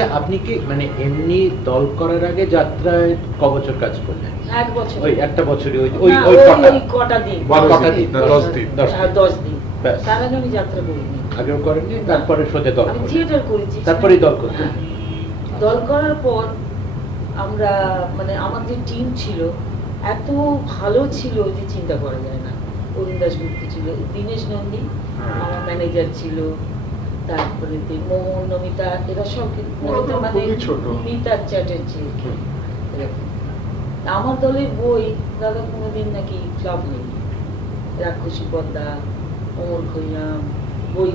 আচ্ছা, আপনি কি মানে এমনি দল করার আগে যাত্রায় ক বছর কাজ করলেন? 1 বছর। ওই একটা বছরই ওই কটা দিন, 10 দিন। 10 দিন। তার আগে আমি যাত্রা করিনি। আগেও করেননি, তারপরে সোজা দল? আমি থিয়েটার করেছি, তারপরেই দল করতেন? দল করার পর আমরা মানে আমার যে টিম ছিল এত ভালো ছিল যে চিন্তা করা যায় না। অরুণ দাশগুপ্ত ছিল, দীনেশ নন্দী আমার ম্যানেজার ছিল, তারপরে মোহন, নমিতা, এরা সব মিতা চ্যাটার্জি। আমার দলের বই দাদা কোনোদিন নাকি ফ্লপ নেই। রাক্ষসী পদ্মা, অমর খৈয়াম, বই।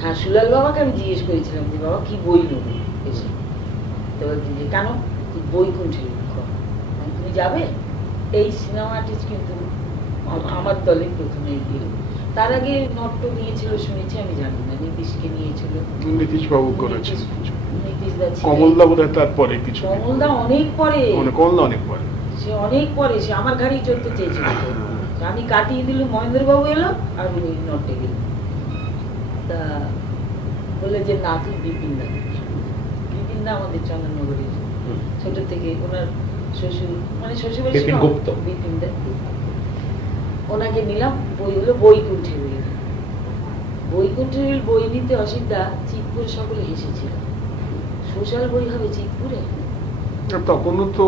হ্যাঁ, সুলাল বাবাকে আমি জিজ্ঞেস করেছিলাম যে বাবা কি বই নেবে এসে, তো বলছি যে কেন, বই কোনটি তুমি যাবে? এই সিনেমা আর্টিস্ট কিন্তু আমার দলে প্রথমে গিয়ে, তার আগে নট্য নিয়েছিল শুনেছি, আমি জানি না। নীতিশকে নিয়েছিল, নীতিশ বাবু করেছেন, নীতিশদা ছিল, কমলদা বোধহয় তারপরে কিছু, কমলদা অনেক পরে, কমলদা অনেক পরে, সে অনেক পরে, সে আমার ঘাড়ি চড়তে চেয়েছিল। আমি কাটিয়ে দিলাম, মহেন্দ্রবাবু এলো আর ওই নটে গেল। তা বলে যে না তুই বিপিনদা, বিপিনদা আমাদের চন্দননগরের ছোট থেকে, ওনার শ্বশুর মানে শ্বশুর বিপিনদা, ওনাকে নিলাম। বই হলো বৈকুণ্ঠের বই। বৈকুণ্ঠের বই নিতে অসিদ্ধা চিতপুরে সকলে হেসেছিল। সোশ্যাল বই হবে চিতপুরে? তখনও তো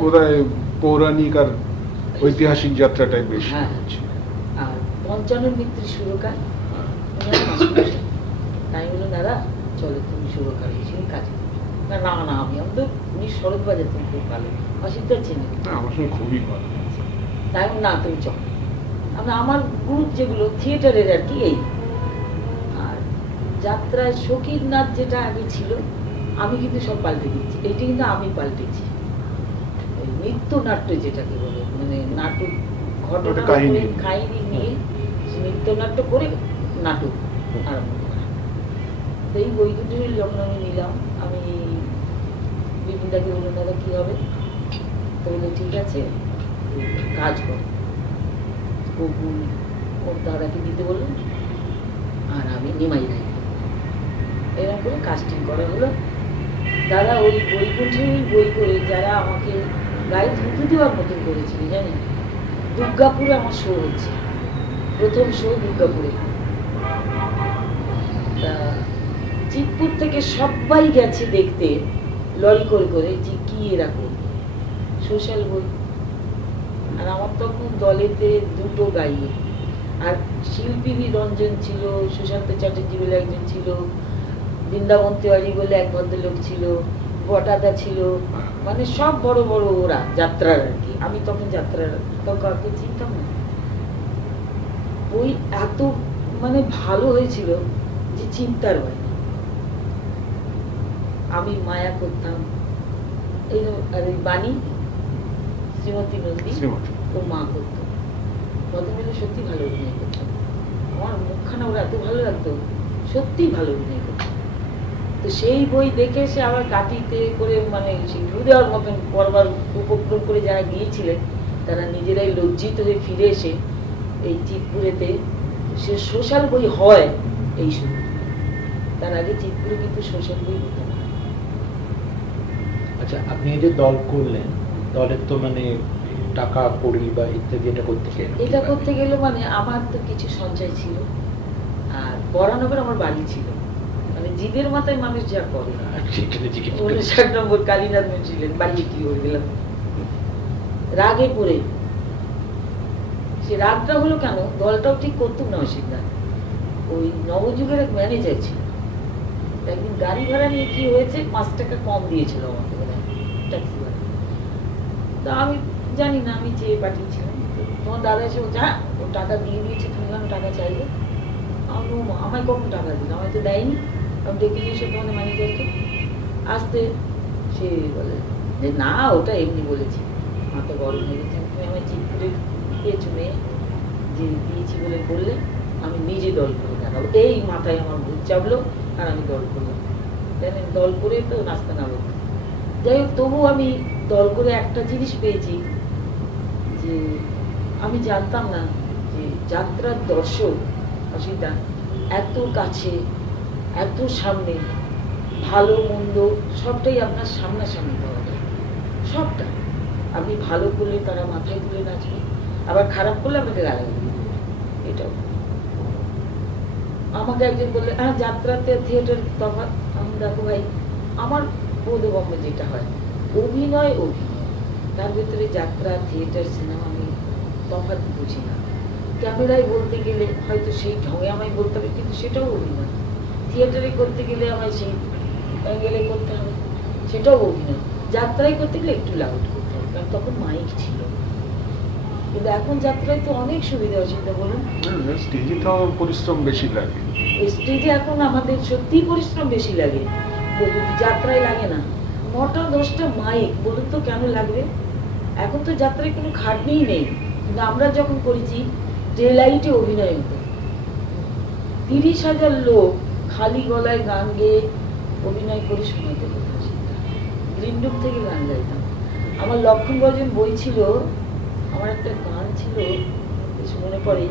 বোধহয় পৌরাণিক আর ঐতিহাসিক যাত্রাটাই বেশি। আর পঞ্চানন মিত্রের সুরকার, তাই বললো দাদা চলো তুমি সুরকার হিসেবে কাজ করো। না না, আমি তো উনি শরৎ বাজাতেন খুব ভালো, অসিদ্ধা চেনে, আমার সঙ্গে খুবই ভালো। তাই না, তুমি চল। আমার গ্রুপ যেগুলো থিয়েটারের আর কি, এই আর যাত্রায় শোকির নাচ যেটা আগে ছিল আমি কিন্তু সব পাল্টে দিচ্ছি। এইটা কিন্তু আমি পাল্টেছি। নৃত্য নাট্য যেটাকে বলে, মানে নাটক ঘটনা কাহিনী নিয়ে নৃত্য নাট্য করে নাটক আরম্ভ করা। তো এই বইগুলি যখন আমি নিলাম, আমি বিপিনদাকে বললাম দাদা কি হবে? তো বললো ঠিক আছে কাজ কর। ওর দাদাকে দিতে বললেন আর আমি নিমাই নাই, এরকম করে কাস্টিং করা হলো। দাদা ওই বৈকুণ্ঠের বই করে যারা আমাকে গায়ে ধুতে দেওয়ার মতন করেছিল জানেন। দুর্গাপুরে আমার শো হচ্ছে, প্রথম শো দুর্গাপুরে। তা চিতপুর থেকে সবাই গেছে দেখতে লরি করে করে যে কি এরকম সোশ্যাল বই। আর আমার তখন দলেতে দুটো গাইয়ে, আর শিল্পী রঞ্জন ছিল, সুশান্ত চ্যাটার্জি বলে একজন ছিল, বৃন্দাবন তেওয়ারি বলে এক ভদ্রলোক ছিল, বটাদা ছিল, মানে সব বড় বড় ওরা যাত্রার আর কি। আমি তখন যাত্রার কাউকে চিনতাম না। ওই এত মানে ভালো হয়েছিল যে চিন্তার হয়। আমি মায়া করতাম, এই আর ওই বাণী শ্রীমতী নন্দী ও মা করতো। বদমিলে সত্যি ভালো অভিনয় করতাম, আমার মুখখানা ওরা এত ভালো লাগতো, সত্যি ভালো অভিনয় করতো। তো সেই বই দেখে সে আবার কাটিতে করে মানে শিখু দেওয়ার মতন করবার উপক্রম করে যারা গিয়েছিলেন তারা নিজেরাই লজ্জিত হয়ে ফিরে এসে এই চিতপুরেতে সে সোশ্যাল বই হয় এই শুরু। তার আগে চিতপুরে কিন্তু সোশ্যাল বই হতো না। আচ্ছা, আপনি এই যে দল করলেন, দলের তো মানে টাকা কড়ি বা ইত্যাদি এটা করতে গেলে মানে আমার তো কিছু সঞ্চয় ছিল, আর বরানগর আমার বাড়ি ছিল, মানে জীবের মাথায় মানুষ যা করে। 59 নম্বর কালীনাথ ছিলেন, বাড়ি কি হয়ে গেলাম রাগে পড়ে। সে রাগটা হলো কেন, দলটাও ঠিক করতুম না অসিদ্ধা। ওই নবযুগের এক ম্যানেজার ছিল, একদিন গাড়ি ভাড়া নিয়ে কি হয়েছে 5 টাকা কম দিয়েছিল আমাকে ট্যাক্সি ভাড়া। তো আমি জানি না, আমি চেয়ে পাঠিয়েছিলাম। তোমার দাদা এসে বলছে হ্যাঁ ও টাকা দিয়ে দিয়েছে, তুমি কেন টাকা চাইবে? আমায় কখন টাকা দিল, আমায় তো দেয়নি। আমি ডেকে নিয়ে এসে তোমাদের ম্যানেজারকে আসতে, সে বলে যে না ওটা এমনি বলেছি। মাথা গরম হয়ে গেছে, তুমি আমায় চিৎপুরে পেয়েছো মেয়ে যে দিয়েছি বলে বললে, আমি নিজে দল করে দেখাবো। এই মাথায় আমার ভূত চাপলো আর আমি দল করলাম। জানেন দল করে তো নাস্তা নামো। যাই হোক, তবু আমি দল করে একটা জিনিস পেয়েছি যে আমি জানতাম না যে যাত্রার দর্শক অসিতা এত কাছে, এত সামনে, ভালো মন্দ সবটাই আপনার সামনাসামনি পাওয়া যায়, সবটা। আপনি ভালো করলে তারা মাথায় তুলে নাচবে, আবার খারাপ করলে আপনাকে গালাগালি দেবে, এটাও। আমাকে একজন বললে হ্যাঁ যাত্রাতে থিয়েটার তফাৎ। আমি দেখো ভাই, আমার বোধগম্য যেটা হয় অভিনয়, তার ভেতরে যাত্রা, থিয়েটার, সিনেমা আমি তফাৎ বুঝি না। ক্যামেরায় বলতে গেলে হয়তো সেই ঢঙে আমায় বলতে হবে, কিন্তু সেটাও অভিনয়। থিয়েটারে করতে গেলে আমায় সেই অ্যাঙ্গেলে করতে হবে, সেটাও অভিনয়। যাত্রায় করতে গেলে একটু লাউড করতে হবে, কারণ তখন মাইক ছিল। কিন্তু এখন যাত্রায় তো অনেক সুবিধা অসুবিধা, বলুন। স্টেজে তো পরিশ্রম বেশি লাগে। স্টেজে এখন আমাদের সত্যি পরিশ্রম বেশি লাগে, যাত্রায় লাগে না। 9টা 10টা মাইক, বলুন তো কেন লাগবে? এখন তো যাত্রায় কোনো খাটনিই নেই। কিন্তু আমরা যখন করেছি ডে লাইটে অভিনয় হতো, 30,000 লোক খালি গলায় গান গেয়ে অভিনয় করে শোনাতে হতো। গ্রিন রুম থেকে গান গাইতাম। আমার লক্ষণ ভজন বই ছিল, আমার একটা গান ছিল বেশ মনে পড়ে,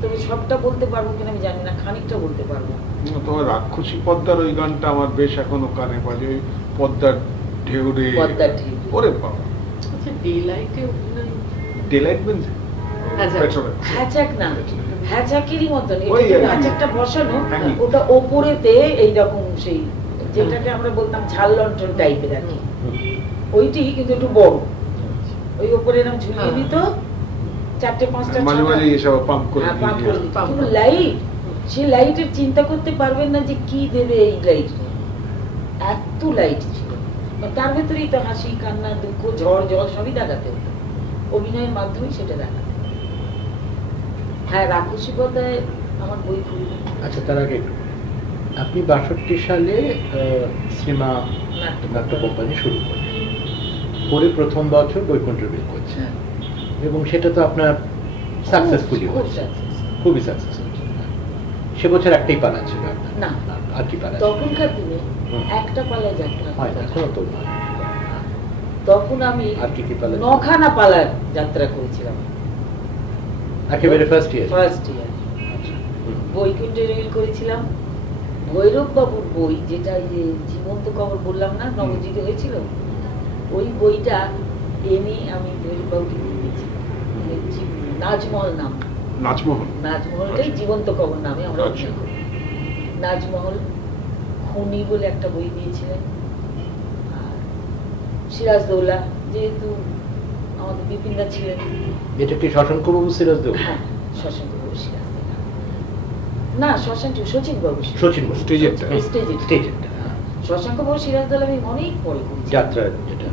তবে সবটা বলতে পারবো কিনা আমি জানি না, খানিকটা বলতে পারবো। তোমার রাক্ষসী পদ্মার ওই গানটা আমার বেশ এখনো কানে বাজে, ওই পদ্মার ঢেউ রে, পদ্মার ঢেউ। ওরে বাবা। আচ্ছা, ডে লাইটে অভিনয়, ডে লাইট মিন্স হ্যাচাক না, হ্যাচাকেরই মতন, ওই হ্যাচাকটা বসানো, হ্যাঁ। ওটা ওপরেতে এইরকম সেই যেটাকে আমরা বলতাম ঝাল লন্ঠন টাইপের আর কি, ওইটি কিন্তু একটু বড়, ওই ওপরে এরকম ঝুলিয়ে দিত, 4টে 5টা মাঝে মাঝে এসব পাম্প করে দিত। কিন্তু লাইট, সেই লাইটের চিন্তা করতে পারবেন না যে কি দেবে এই লাইট, এত লাইট ছিল। তার ভেতরেই তো হাসি, কান্না, দুঃখ, ঝড় জল সবই দেখাতে হতো, অভিনয়ের মাধ্যমেই সেটা দেখাতে। হ্যাঁ, রাক্ষসী পদ্মায় আমার বই খুবই। আচ্ছা, তার আগে আপনি 62 সালে সিনেমা নাট্য কোম্পানি শুরু করেন, করে প্রথম বছর বৈকুণ্ঠ বিল করছেন, এবং সেটা তো আপনার সাকসেসফুলি হচ্ছে, খুবই সাকসেসফুল। সে বছর একটাই পালা ছিল না, আর কি পালা? তখনকার দিনে একটা পালায় যাত্রা হয় না, এখনো তো নয়। তখন আমি আর কি কি পালা? 9খানা পালার যাত্রা করেছিলাম একেবারে ফার্স্ট ইয়ার। বৈকুণ্ঠ রিল করেছিলাম, ভৈরব বাবুর বই, যেটা যে জীবন্ত কবর বললাম না, নবজিত হয়েছিল, ওই বইটা এনে আমি ভৈরব বাবুকে দিয়েছি। নাজমহল নাম, নাজমহলটাই জীবন্ত কবর নামে আমরা নাজমহল। খুনি বলে একটা বই দিয়েছিলেন। আর সিরাজদৌল্লা, যেহেতু আমাদের বিপিনদা ছিলেন। এটা কি শশাঙ্ক বাবু সিরাজদৌল্লা? হ্যাঁ, শশাঙ্ক বাবু সিরাজদৌল্লা না, শশাঙ্ক সচিন বাবু, শশাঙ্ক বাবু সিরাজদৌল্লা আমি অনেক পরে করেছি। যাত্রা যেটা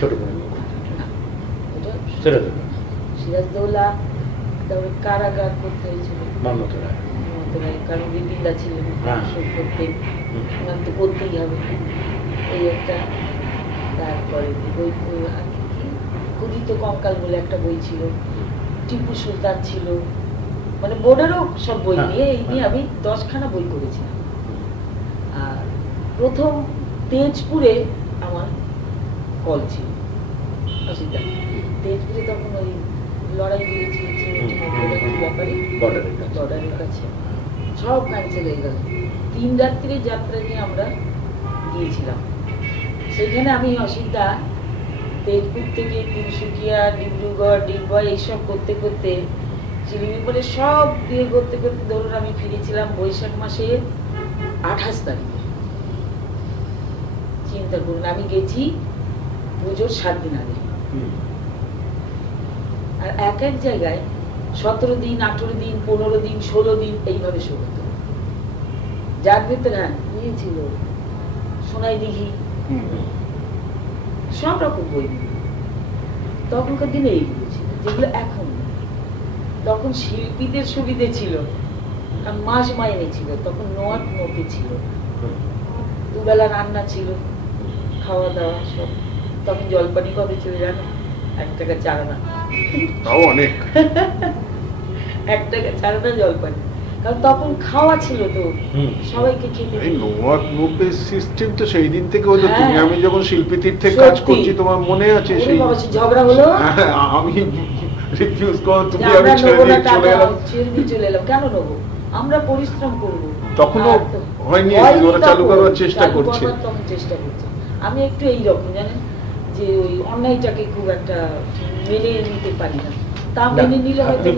ছোট করে সিরাজদৌল্লা, তারপরে কারাগার করতে হয়েছিল মামলতা রায়, কারণ বিপিনদা ছিলেন, করতে তো করতেই হবে, এই একটা। তারপরে বই ক্ষুদিত কঙ্কাল বলে একটা বই ছিল, টিপু সুলতান ছিল, মানে বোর্ডেরও সব বই নিয়ে, এই নিয়ে আমি 10খানা বই করেছিলাম। আর প্রথম তেজপুরে আমার কল ছিল, তেজপুরে তখন ওই লড়াই হয়েছিল ব্যাপারে, বর্ডারের কাছে, সব ক্যান্সেল হয়ে গেল। 3 রাত্রির যাত্রা নিয়ে আমরা গিয়েছিলাম। সেখানে আমি অসিদ্ধা তেজপুর থেকে তিনসুকিয়া, ডিব্রুগড়, ডিগবয় এইসব করতে করতে, চিলিমিপুরে সব দিয়ে করতে করতে ধরুন আমি ফিরেছিলাম বৈশাখ মাসে 28 তারিখে। চিন্তা করুন, আমি গেছি পুজোর 7 দিন আগে। আর এক এক জায়গায় 17 দিন, 18 দিন, 15 দিন, 16 দিন এইভাবে শো হতো। যার ভেতরে ইয়ে ছিল সোনাই দিঘি, সব রকম বই। তখনকার দিনে এইগুলো ছিল, যেগুলো এখন। তখন শিল্পীদের সুবিধে ছিল, কারণ মাস মাইনে ছিল, তখন নোয়াট নোকে ছিল, দুবেলা রান্না ছিল, খাওয়া দাওয়া সব। তখন জলপানি কবে ছিল জানো? 1 টাকা 4 আনা, তাও অনেক। 1 টাকা 4 আনা জলপানি, কারণ তখন খাওয়া ছিল তো, সবাইকে খেতে। এই নোয়াট নোপে সিস্টেম তো সেই দিন থেকে হলো। তুমি আমি যখন শিল্পী তীর্থে কাজ করছি, তোমার মনে আছে সেই ঝগড়া হলো, আমি রিফিউজ করলাম, তুমি আমি ছেড়ে দিয়ে চলে এলাম। চলে এলাম, কেন নেবো? আমরা পরিশ্রম করব। তখনও হয়নি, ওরা চালু করার চেষ্টা করছে। তখন চেষ্টা করছে। আমি একটু এই রকম জানেন যে ওই অন্যায়টাকে খুব একটা মেনে নিতে পারি না। তা মেনে নিলে হয়তো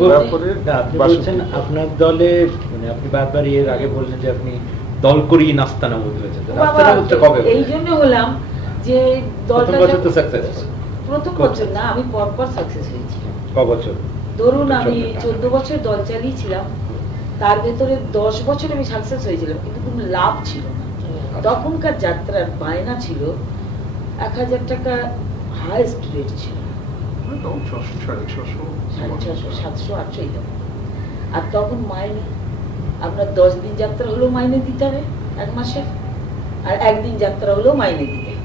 আপনি বলছেন আপনার দলে, মানে আপনি বারবার এর আগে বললেন যে আপনি দল করি নাস্তানাবুদ হয়েছে। নাস্তানাবুদটা কবে? এই জন্য হলাম যে দলটা তো সাকসেস। প্রথম বছর না, আমি পরপর সাকসেস হয়েছি। ক বছর? ধরুন আমি 14 বছর দল চালিয়েছিলাম, তার ভেতরে 10 বছর আমি সাকসেস হয়েছিলাম, কিন্তু কোনো লাভ ছিল না। তখনকার যাত্রার বায়না ছিল 1000 টাকা হাইয়েস্ট রেট ছিল, 600, 650, 700, 800 এইরকম। আর তখন মাইনে আপনার 10 দিন যাত্রা হলেও মাইনে দিতে হবে এক মাসের, আর একদিন যাত্রা হলেও মাইনে দিতে হবে।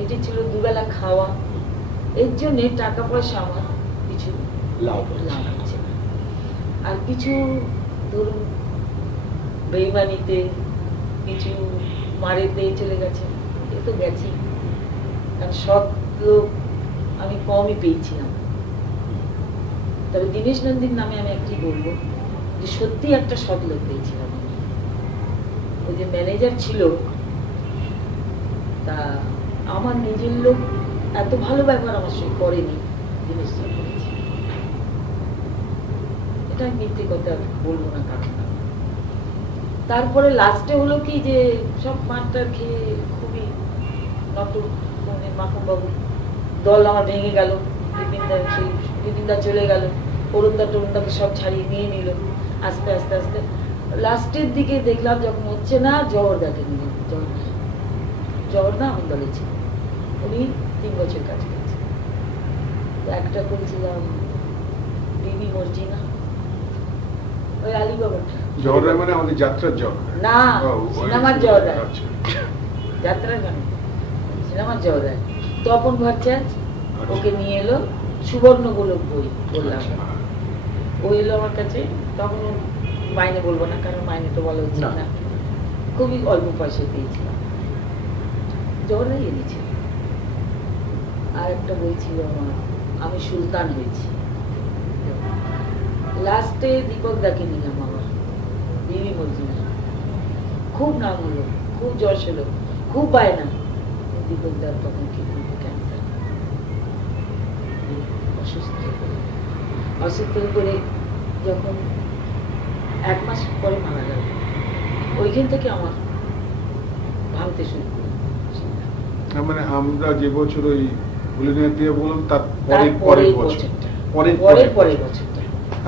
এটি ছিল দুবেলা খাওয়া। এর জন্য টাকা পয়সা আমার কিছু লাভ হচ্ছে না। আর কিছু ধরুন বেইমানিতে, কিছু মারেতে চলে গেছে, এ তো গেছি। কারণ সৎ লোক আমি কমই পেয়েছিলাম। তবে দীনেশ নন্দীর নামে আমি একটি বলবো যে সত্যি একটা সৎ লোক পেয়েছিলাম। ওই যে ম্যানেজার ছিল, তা আমার নিজের লোক এত ভালো ব্যবহার আমার সঙ্গে করেনি, দীনেশ করেছে। এটা আমি মিথ্যে কথা বলবো না কারণ। তারপরে লাস্টে হলো কি যে সব মাঠটা খেয়ে খুবই নটক, মানে মাখনবাবু দল আমার ভেঙে গেল। বিপিনদা চলে গেল, অরুণদাকে সব ছাড়িয়ে নিয়ে নিল। আস্তে আস্তে আস্তে লাস্টের দিকে দেখলাম যখন হচ্ছে না, জওহরদাকে নিলেন। জওহরদা আমার দলে ছিল, উনি 3 বছর কাজ করেছেন। একটা করেছিলাম বিবি মর্জিনা, ওই আলিবাবাটা। জওহরদা মানে আমাদের যাত্রার জওহরদা না, সিনেমার জওহরদা। যাত্রার গান, সিনেমার জওহরদা। তপন ভট্টাচার্য ওকে নিয়ে এলো, সুবর্ণ গোলক বই বললাম, ও এলো আমার কাছে। তখন মাইনে বলবো না, কারণ মাইনে তো বলা উচিত না, খুবই অল্প পয়সা পেয়েছিলাম। জওহরদাই এনেছিল। আর একটা বই ছিল আমার, আমি সুলতান হয়েছি। লাস্টে দীপক দাকে নিলাম আবার, বিবি মর্জিনা। খুব নাম হলো, খুব যশ হলো, খুব বায়না। দীপক দার তখন কি ক্যান্সার, অসুস্থ করে যখন 1 মাস পরে মারা গেল, ওইখান থেকে আমার ভাবতে শুরু করলাম। মানে আমরা যে বছর ওই দিয়ে বললাম তার পরের বছরটা, পরের বছরটা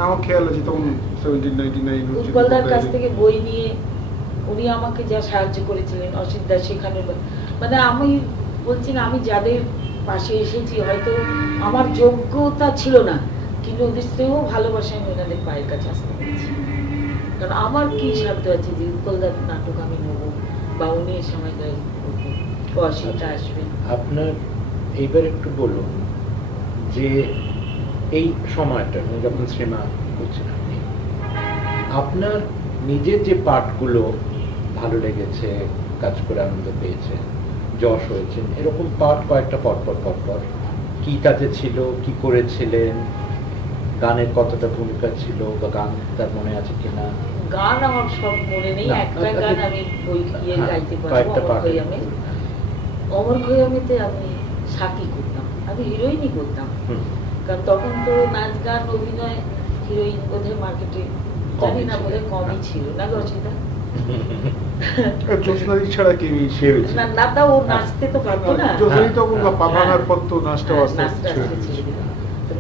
আমার খেয়াল আছে। তখন 1799 উৎপলদার কাছ থেকে বই নিয়ে উনি আমাকে যা সাহায্য করেছিলেন, অসিত দা শেখানোর, মানে আমি বলছি না, আমি যাদের পাশে এসেছি হয়তো আমার যোগ্যতা ছিল না, কিন্তু ওদের স্নেহ ভালোবাসায় আমি ওনাদের পায়ের কাছে আসতে পেরেছি। কারণ আমার কি সাধ্য আছে যে উৎপলদার নাটক আমি নেব, বা উনি এই সময়টায় অসিতটা আসবেন। আপনার এইবার একটু বলুন যে এই সময়টা যখন সিনেমা করছেন আপনি, আপনার নিজের যে পার্টগুলো ভালো লেগেছে, কাজ করে আনন্দ পেয়েছেন, যশ হয়েছেন, এরকম পার্ট কয়েকটা পরপর কি কাজে ছিল, কি করেছিলেন, গানের কতটা ভূমিকা ছিল, বা গান তার মনে আছে কিনা? গান আমার সব মনে নেই, একটা গান আমি ওই গাইতে পারবো। অমর খৈয়ামিতে আমি সাকি করতাম, আমি হিরোইনই করতাম। কারণ তখন তো নাচ গান অভিনয় হিরোইন বোধহয় মার্কেটে জানি না, বোধহয় কমই ছিল না। রচিতা জোসনারি ছাড়া কি না, তা ও নাচতে তো পারতো না। জোসনারি তো পাভানার পর তো নাচটা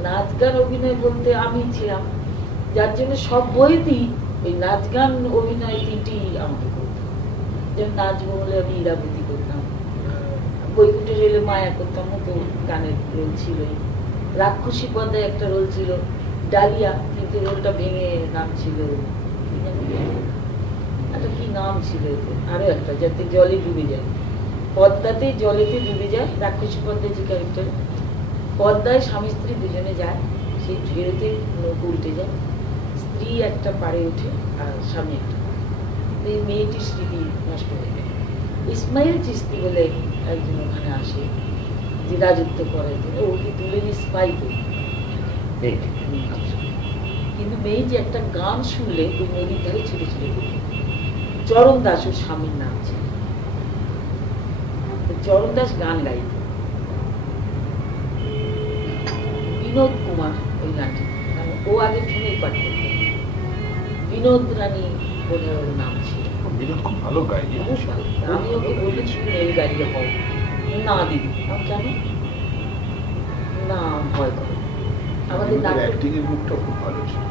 নাচ গান অভিনয় বলতে আমি ছিলাম, যার জন্য সব বইতেই ওই নাচ গান অভিনয় 3টি আমাকে করতো। যেমন নাচবো বলে আমি ইরাবতী করতাম, বৈকুণ্ঠ রেলে মায়া করতাম, তো গানের রোল ছিলই। রাক্ষসী পর্দায় একটা রোল ছিল, ডালিয়া, কিন্তু রোলটা ভেঙে নাম ছিল একটা কি নাম ছিল, আরো একটা যাতে জলে ডুবে যায়, পদ্মাতে জলেতে ডুবে যায়। রাক্ষসী পর্দায় যে ক্যারেক্টার, পদ্মায় স্বামী স্ত্রী দুজনে যায়, সেই ঢেউতে নৌকো উল্টে যায়, স্ত্রী একটা পাড়ে ওঠে আর স্বামী একটা, এই মেয়েটির স্মৃতি নষ্ট হয়ে যায়। ইসমাইল চিস্তি বলে একজন ওখানে আসে, যে রাজত্ব করার জন্য, ওকে তুলে নিয়ে স্পাই করে। কিন্তু কিন্তু মেয়ে যে একটা গান শুনলে ওই নদীর ধারে ছুটে ছুটে যেত। চরণ দাস ওর স্বামীর নাম ছিল। চরণ দাস গান গাইত, বিনোদ কুমার ওই গানটি, ও আগে ফিমেল পাঠ করত, বিনোদ রানী বলে ওর নাম ছিল। বিনোদ খুব ভালো গায়। খুব ভালো। আমি ওকে বলেছি মেয়ে গাইয়ে হও, না দিদি। কেন না, ভয় করে। আমাদের অ্যাক্টিং এর মুখটা খুব ভালো ছিল।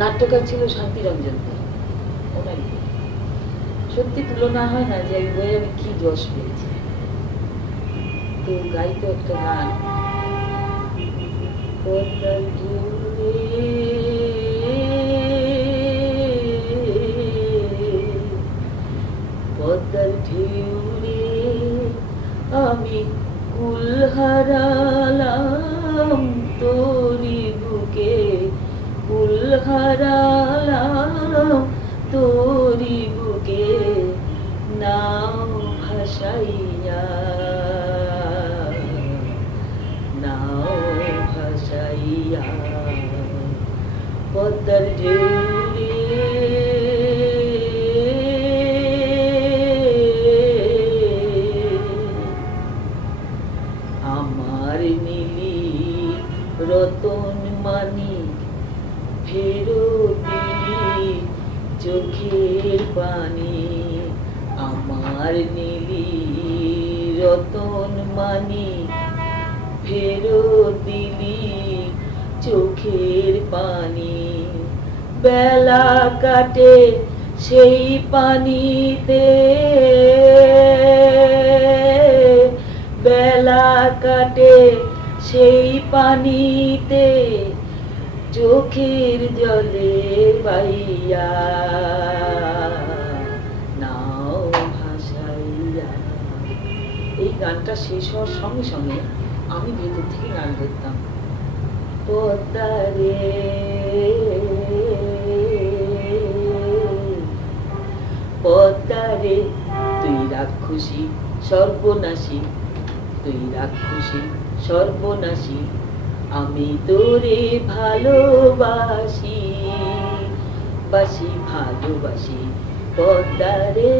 নাট্যকার ছিল শান্তিরঞ্জন দে, ওনার সত্যি তুলনা হয় না যে এই বইয়ে আমি কি যশ পেয়েছি। তো গাইতো একটা গান, পদ্মার ঢেউরে পদ্মার ঢেউরে আমি কুল হারালাম তোরি বুকে, কুল হারালাম তোরি বুকে, নাও ভাসাইয়া নাও ভাসাইয়া পদ্মার ঢেউরে আমার নীলি রতন মানিক ফেরত দিলি চোখের পানি, আমার নীলি রতন মানিক ফেরত দিলি চোখের পানি, বেলা কাটে সেই পানিতে, বেলা কাটে সেই পানিতে, চোখের জলে বাইয়া নাও ভাসাইয়া। এই গানটা শেষ হওয়ার সঙ্গে সঙ্গে আমি ভেতর থেকে গান করতাম, পদ্মারে পদ্মারে তুই রাক্ষসী সর্বনাশী, তুই রাক্ষসী সর্বনাশী, আমি তোরে ভালোবাসি বাসি ভালোবাসি, পদ্মারে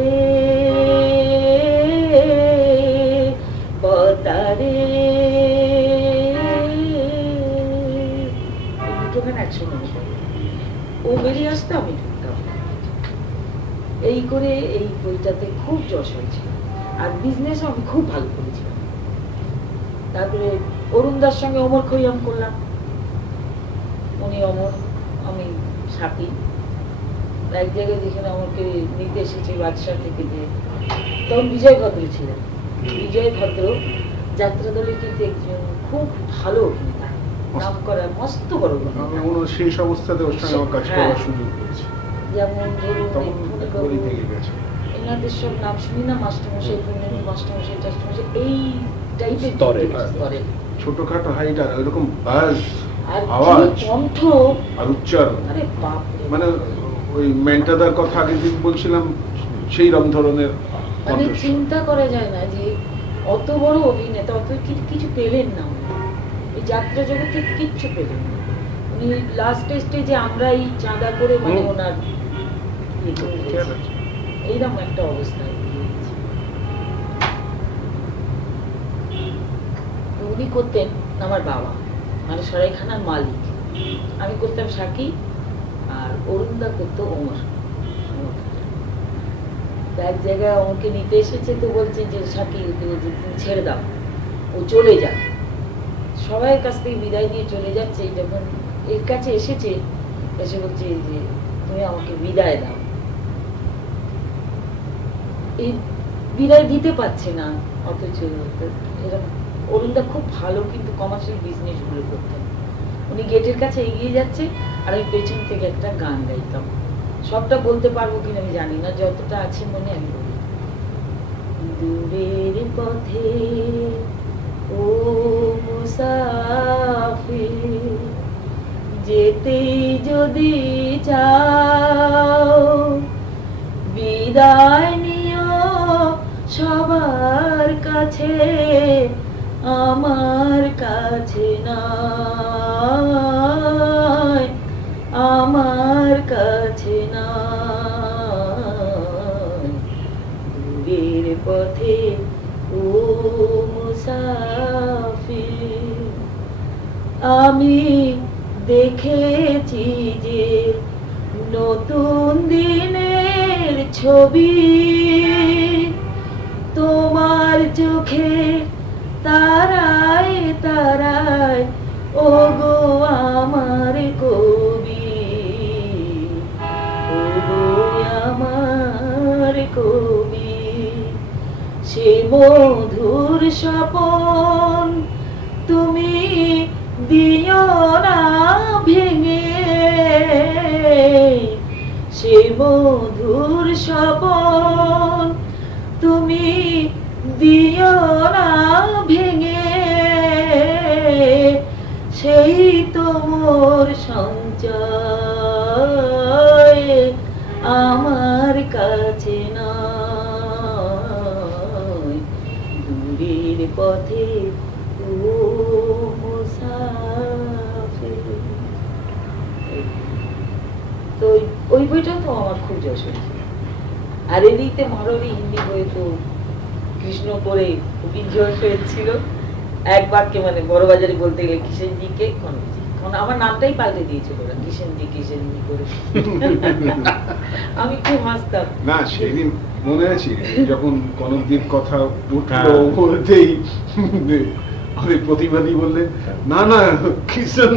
পদ্মারে। দুটো গান একসঙ্গে ও বেরিয়ে আসতো, আমি ঢুকতাম। এই করে এই বইটাতে খুব যশ হয়েছিল, আর বিজনেস আমি খুব ভালো করেছিলাম। তারপরে অরুণদার সঙ্গে অমর খৈয়াম করলাম, উনি অমর, আমি সাথী। এক জায়গায় যেখানে আমাকে নিতে এসেছে বাদশাহ থেকে, যে তখন বিজয় ভদ্র ছিলেন, বিজয় ভদ্র যাত্রা দলে কিন্তু একজন খুব ভালো অভিনেতা, নাম করা মস্ত বড় অভিনেতা। শেষ অবস্থাতে ওর সঙ্গে আমার কাজ করার সুযোগ হয়েছে। যেমন ধরুন এনাদের সব নাম শুনি না, মাস্টারমশাই, মাস্টারমশাই, টাস্টারমশাই, এই টাইপের ছোটখাটো হাইট আর ওইরকম বাজ আর আওয়াজ কণ্ঠ আর উচ্চারণ, আরে বাপ রে, মানে ওই মেন্টাদার কথা আগের দিন বলছিলাম, সেই রকম ধরনের মানে চিন্তা করা যায় না যে অত বড় অভিনেতা অত কিছু পেলেন না, এই যাত্রা জগতে কিচ্ছু পেলেন না। উনি লাস্ট স্টেজে আমরাই চাঁদা করে মানে ওনার এইরকম একটা অবস্থায় উনি করতেন। আমার বাবা মানে সরাইখানার মালিক, আমি করতাম সাকি, আর অরুণদা করতো ওমর। এক জায়গায় আমাকে নিতে এসেছে, তো বলছে যে সাকি ছেড়ে দাও, ও চলে যাক, সবাই কাছ থেকে বিদায় নিয়ে চলে যাচ্ছে, যখন এর কাছে এসেছে, এসে বলছে যে তুমি আমাকে বিদায় দাও। এই বিদায় দিতে পারছে না, অথচ এরকম অরুণদা খুব ভালো কিন্তু কমার্শিয়াল বিজনেস গুলো করতেন। উনি গেটের কাছে এগিয়ে যাচ্ছে, আর আমি পেছন থেকে একটা গান গাইতাম, সবটা বলতে পারবো কিনা আমি জানি না, যতটা আছে মনে আমি বলি। দূরের পথে ও মুসাফির, যেতে যদি চাও, বিদায় নিও সবার কাছে, আমার কাছে নয়, পথে ও মুসাফির, আমি দেখেছি যে নতুন দিনের ছবি, তোমার চোখে তারায় তারায় ও গো আমার কবি, ও গো আমার কবি। সে মধুর স্বপন তুমি দিও না ভেঙে, সে মধুর স্বপন তুমি দিও না ভেঙে, সেই তোর সঞ্চয় আমার কাছে নয়, দূরের পথে ও মুসাফির। তো ওই বইটা তো আমার খুব যশস্বী। আর এদিকে মারোয়ারি হিন্দি বই তো কৃষ্ণ করে খুবই জোর হয়েছিল। এক বাক্যে মানে বড় বাজারে বলতে গেলে কিষেনজিকে আমার নামটাই পাল্টে দিয়েছিল ওরা, কিষেনজি কিষেনজি করে। আমি খুব হাসতাম। না সেদিন মনে আছে যখন কনকদীপ কথা উঠলো বলতেই আমাদের প্রতিবাদী বললেন না না কিষেন,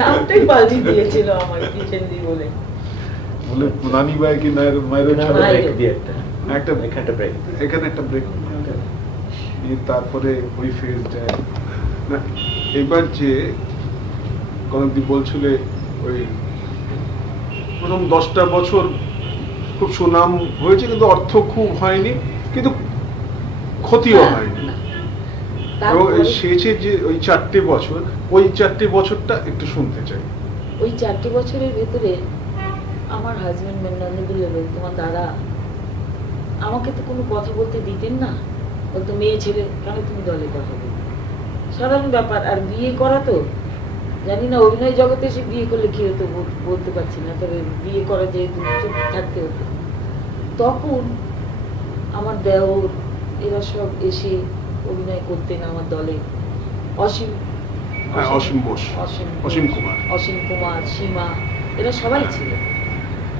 নামটাই পাল্টে দিয়েছিল আমার কিষেনজি বলে। বলে নানি ভাই কি মায়ের একটা ব্রেক, এখানে একটা ব্রেক। তারপরে ওই ফেজটা না, এবার যে কনকদীপ বলছিল ওই প্রথম 10টা বছর খুব সুনাম হয়েছে কিন্তু অর্থ খুব হয়নি, কিন্তু ক্ষতিও হয়নি। এবং শেষে যে ওই 4টে বছর, ওই 4টে বছরটা একটু শুনতে চাই। ওই 4টে বছরের ভেতরে আমার হাজবেন্ড মেন্নান্দুল তোমার দাদা আমাকে তো কোনো কথা বলতে দিতেন না, বলতো মেয়ে ছেলে কেন তুমি দলে কথা বলবে, সাধারণ ব্যাপার। আর বিয়ে করা তো জানি না অভিনয় জগতে এসে বিয়ে করলে কি হতো বলতে পারছি না, তবে বিয়ে করা যেহেতু চুপ থাকতে হতো। তখন আমার দেওর এরা সব এসে অভিনয় করতেন আমার দলে, অসীম কুমার, সীমা, এরা সবাই ছিল।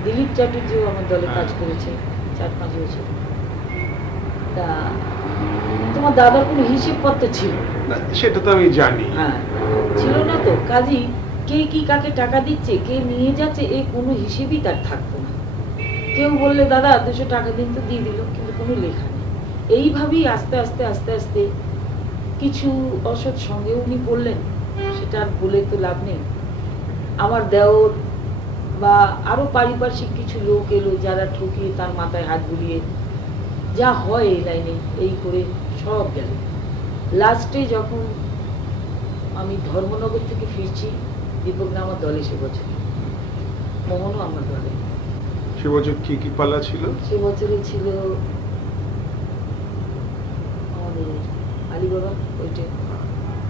দিলীপ চ্যাটার্জিও আমার দলে কাজ করেছে 4-5 বছর। তা তোমার দাদার কোনো হিসেব পত্র ছিল না, সেটা তো আমি জানি। হ্যাঁ ছিল না তো, কাজী কে কি কাকে টাকা দিচ্ছে, কে নিয়ে যাচ্ছে, এই কোনো হিসেবই তার থাকতো না। কেউ বললে দাদা 200 টাকা দিন, তো দিয়ে দিল, কিন্তু কোনো লেখা নেই। এইভাবেই আস্তে আস্তে আস্তে আস্তে কিছু অসৎ সঙ্গে উনি পড়লেন, সেটা আর বলে তো লাভ নেই। আমার দেওর বা আরো পারিপার্শ্বিক কিছু লোক এলো যারা ঠকিয়ে তার মাথায় হাত বুলিয়ে যা হয় এই লাইনে এই করে সব গেল। লাস্টে যখন আমি ধর্মনগর থেকে ফিরছি, দীপক না আমার দলে সে বছর, মোহনও আমার দলে। সে বছর কি কি পালা ছিল? সে বছরে ছিল আমাদের আলিবাবা, ওইটা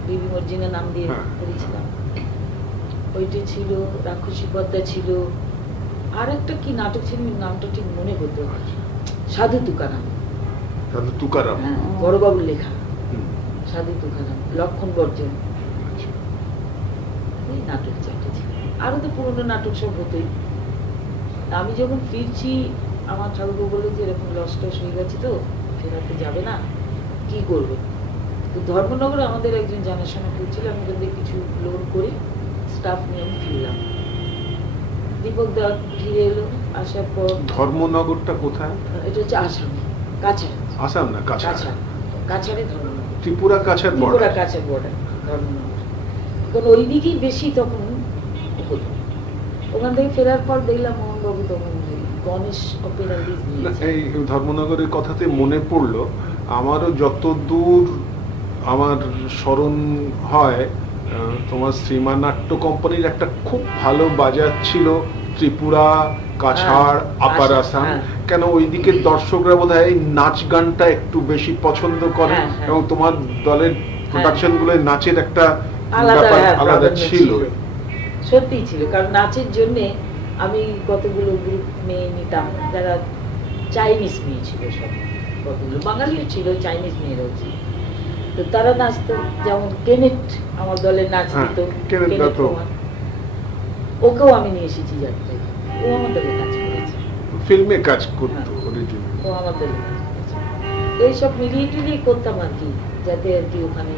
বিবি মর্জিনা নাম দিয়ে করেছিলাম, ওইটা ছিল। রাক্ষসী পদ্মা ছিল, আর একটা কি নাটক ছিল, নামটা ঠিক মনে হতো, সাধু তুকারাম। হ্যাঁ, বড়বাবুর লেখা সাধু তুকারাম, লক্ষণ বর্জন, এই নাটক 4টে ছিল। আরো তো পুরোনো নাটক সব হতোই। আমি যখন ফিরছি আমার ঠাকুরপো বললো যে এরকম লস টস হয়ে গেছে, তো ফেরাতে যাবে না, কি করবে? তো ধর্মনগরে আমাদের একজন জানাশোনা করছিল, আমি ওদের কিছু লোন করে স্টাফ নিয়ে আমি ফিরলাম। দীপক দা ফিরে এলো, আসার পর। ধর্মনগরটা কোথায়? এটা হচ্ছে আসাম, কাছাড়। আসাম না, কাছাড়। কাছাড়ে ধর্মনগর, ত্রিপুরা কাছাড় বর্ডার। ত্রিপুরা কাছাড় বর্ডার ধর্মনগর। কারণ ওই দিকেই বেশি তখন হতো। ওখান থেকে ফেরার পর দেখলাম মোহনবাবু তখন গণেশ অপেরা লিজ নিয়েছে। এই ধর্মনগরের কথাতে মনে পড়লো, আমারও যতদূর আমার স্মরণ হয়, তোমার শ্রীমা নাট্য কোম্পানির একটা খুব ভালো বাজার ছিল ত্রিপুরা, কাছাড়, আপার আসাম। কেন ওই দিকের দর্শকরা বোধহয় এই নাচ গানটা একটু বেশি পছন্দ করে, এবং তোমার দলের প্রোডাকশন গুলো নাচের একটা আলাদা ছিল। সত্যি ছিল, কারণ নাচের জন্য আমি কতগুলো গ্রুপ মেয়ে নিতাম যারা চাইনিজ মেয়ে ছিল সব, কতগুলো বাঙালিও ছিল, চাইনিজ মেয়েরাও ছিল। তো তারা নাচতো, যেমন কেনেট আমার দলে নাচ দিত, ওকেও আমি নিয়ে এসেছি যাত্রায়, ও আমার দলে কাজ করেছে, ফিল্মে কাজ করতো, ও আমার দলে কাজ করেছে। এইসব মিলিয়ে টিলিয়ে করতাম আর কি, যাতে আর কি ওখানে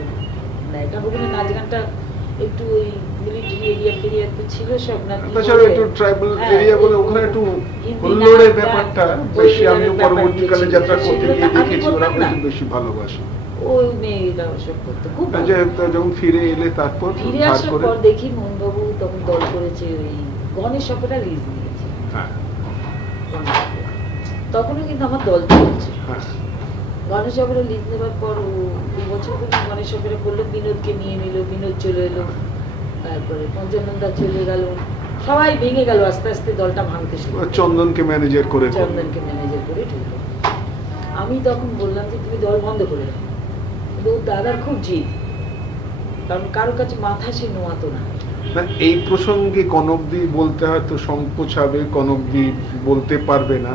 কারণ ওখানে নাচ গানটা একটু ওই মিলিটারি এরিয়া ফেরিয়া তো ছিল সব না, তাছাড়া একটু ট্রাইবাল এরিয়া বলে ওখানে একটু হুল্লোড়ের ব্যাপারটা বেশি, আমিও পরবর্তীকালে যাত্রা করতে গিয়ে দেখেছি ওরা একটু বেশি ভালোবাসে। ওই মেয়েরা সব করতো খুব ভালো। যখন ফিরে এলে তারপর ফিরে আসার পর দেখি মোহনবাবু তখন দল করেছে, ওই গণেশ অপেরা লিজ নিয়েছে, তখনও কিন্তু আমার দল চলছে। গণেশ অপেরা লিজ নেবার পর ও 2 বছর পরে গণেশ অপেরা করলো, বিনোদকে নিয়ে নিল, বিনোদ চলে এলো, তারপরে পঞ্চানন্দা চলে গেল, সবাই ভেঙে গেল, আস্তে আস্তে দলটা ভাঙতে শুরু। চন্দনকে ম্যানেজার করে ঢুকলো। আমি তখন বললাম যে তুমি দল বন্ধ করে দাও, কিন্তু ওর দাদার খুব জিদ, কারণ কারোর কাছে মাথা সে নোয়াতো না। এই প্রসঙ্গে কনকদি বলতে হয়তো সংকোচ হবে, কনকদি বলতে পারবে না,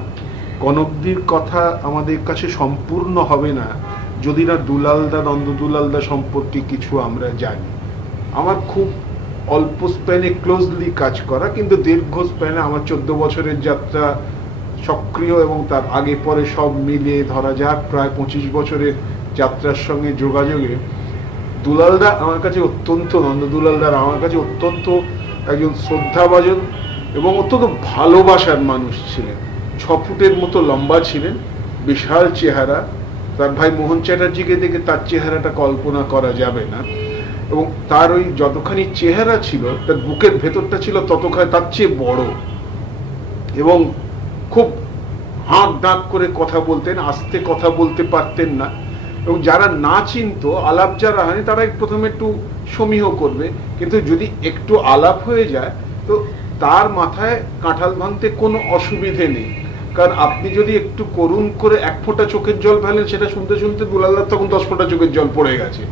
কনকদির কথা আমাদের কাছে সম্পূর্ণ হবে না যদি না দুলালদা, নন্দ দুলালদা সম্পর্কে কিছু আমরা জানি। আমার খুব অল্প স্প্যানে ক্লোজলি কাজ করা, কিন্তু দীর্ঘ স্প্যানে আমার 14 বছরের যাত্রা সক্রিয় এবং তার আগে পরে সব মিলিয়ে ধরা যাক প্রায় 25 বছরের যাত্রার সঙ্গে যোগাযোগে দুলালদা আমার কাছে অত্যন্ত, নন্দ দুলালদার আমার কাছে অত্যন্ত একজন শ্রদ্ধাভাজন এবং অত্যন্ত ভালোবাসার মানুষ ছিলেন। 6 ফুটের মতো লম্বা ছিলেন, বিশাল চেহারা, তার ভাই মোহন চ্যাটার্জিকে দেখে তার চেহারাটা কল্পনা করা যাবে না, এবং তার ওই যতখানি চেহারা ছিল তার বুকের ভেতরটা ছিল ততখানি তার চেয়ে বড়, এবং খুব হাঁক ডাক করে কথা বলতেন, আস্তে কথা বলতে পারতেন না, এবং যারা না চিনত, আলাপ যারা হয়নি তারা প্রথমে একটু সমীহ করবে, কিন্তু যদি একটু আলাপ হয়ে যায় তো তার মাথায় কাঁঠাল ভাঙতে কোনো অসুবিধে নেই। কারণ আপনি যদি একটু করুণ করে 1 ফোঁটা চোখের জল ফেলেন, সেটা শুনতে শুনতে দুলালদার তখন 10 ফোঁটা চোখের জল পড়ে গেছে।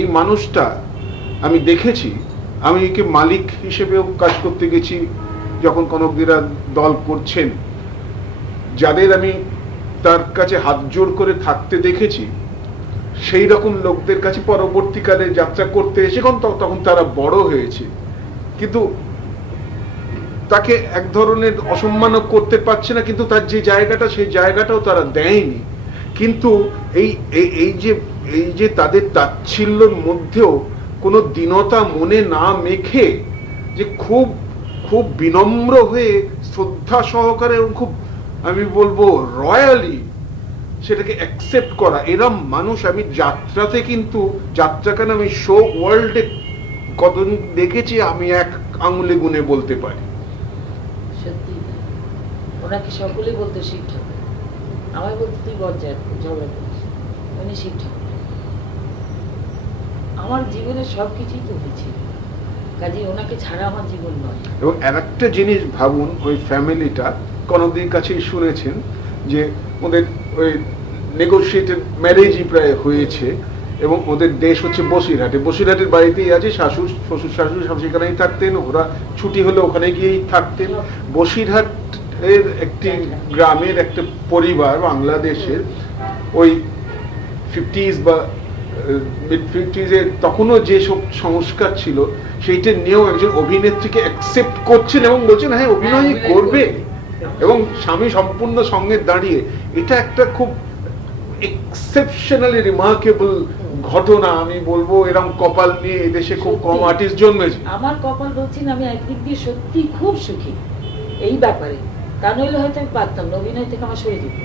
এই মানুষটা আমি দেখেছি, আমি একে মালিক হিসেবেও কাজ করতে গেছি যখন কনকদিরা দল করছেন, যাদের আমি তার কাছে হাত জোড় করে থাকতে দেখেছি, সেই রকম লোকদের কাছে পরবর্তীকালে যাত্রা করতে এসে তখন তারা বড় হয়েছে, কিন্তু তাকে এক ধরনের অসম্মানও করতে পারছে না, কিন্তু তার যে জায়গাটা সেই জায়গাটাও তারা দেয়নি। কিন্তু এই যে তাদের তাচ্ছিল্যর মধ্যেও কোনো দীনতা মনে না মেখে যে খুব খুব বিনম্র হয়ে শ্রদ্ধা সহকারে এবং খুব আমি বলবো রয়্যালি সেটাকে অ্যাকসেপ্ট করা, এরম মানুষ আমি যাত্রাতে, কিন্তু যাত্রাখানে আমি শো ওয়ার্ল্ডে কতদিন দেখেছি আমি 1 আঙুলে গুনে বলতে পারি। সত্যি ওনাকে সকলেই বলতো শিব ঠাকুর, আমায় বলতো তুই বজ্জাত, ঝগড়া করিস, উনি শিব ঠাকুর। আমার জীবনের সবকিছুই তো হয়েছিল, কাজে ওনাকে ছাড়া আমার জীবন নয়। এবং আরেকটা জিনিস ভাবুন, ওই ফ্যামিলিটা কনকদির কাছেই শুনেছেন যে ওদের ওই নেগোশিয়েটেড ম্যারেজই প্রায় হয়েছে, এবং ওদের দেশ হচ্ছে বসিরহাটে, বসিরহাটের বাড়িতেই আছে, শ্বশুর শাশুড়ি সেখানেই থাকতেন, ওরা ছুটি হলে ওখানে গিয়েই থাকতেন। বসিরহাটের একটি গ্রামের একটা পরিবার বাংলাদেশের ওই 50s বা মিড 50s তখনও যেসব সংস্কার ছিল সেইটা নিয়েও একজন অভিনেত্রীকে অ্যাকসেপ্ট করছেন এবং বলছেন হ্যাঁ অভিনয় করবে, এবং স্বামী সম্পূর্ণ সঙ্গে দাঁড়িয়ে, এটা একটা খুব এক্সেপশনালি রিমার্কেবল ঘটনা। আমি বলবো এরকম কপাল নিয়ে এদেশে খুব কম আর্টিস্ট জন্মেছে। আমার কপাল বলছি না, আমি একদিক দিয়ে সত্যি খুব সুখী এই ব্যাপারে, তা নইলে হয়তো আমি পারতাম না, অভিনয় থেকে আমার সরে যেত।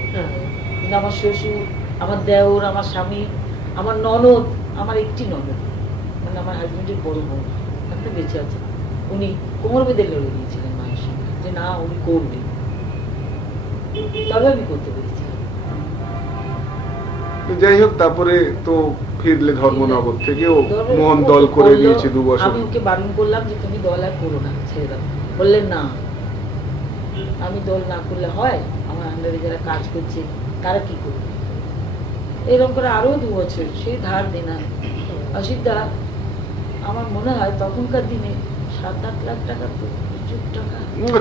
কিন্তু আমার শ্বশুর, আমার দেওর, আমার স্বামী, আমার ননদ, আমার একটি ননদ মানে আমার হাজবেন্ডের বড় বোন একটা বেঁচে আছে, উনি কোমর বেঁধে লড়ে দিয়েছিলেন মায়ের সঙ্গে যে না উনি করবে, তবে আমি করতে পেরেছি। যাই হোক, তারপরে তো ফিরলে ধর্মনগর থেকে ও মোহন দল করে দিয়েছে 2 বছর। আমি ওকে বারণ করলাম যে তুমি দল আর করো না, ছেড়ে দাও। বললেন না, আমি দল না করলে হয়, আমার আন্ডারে যারা কাজ করছে তারা কি করবে। এরকম করে আরো 2 বছর সেই ধার দেনা। অসিদ্ধা আমার মনে হয় তখনকার দিনে 7-8 লাখ টাকা তো প্রচুর টাকা।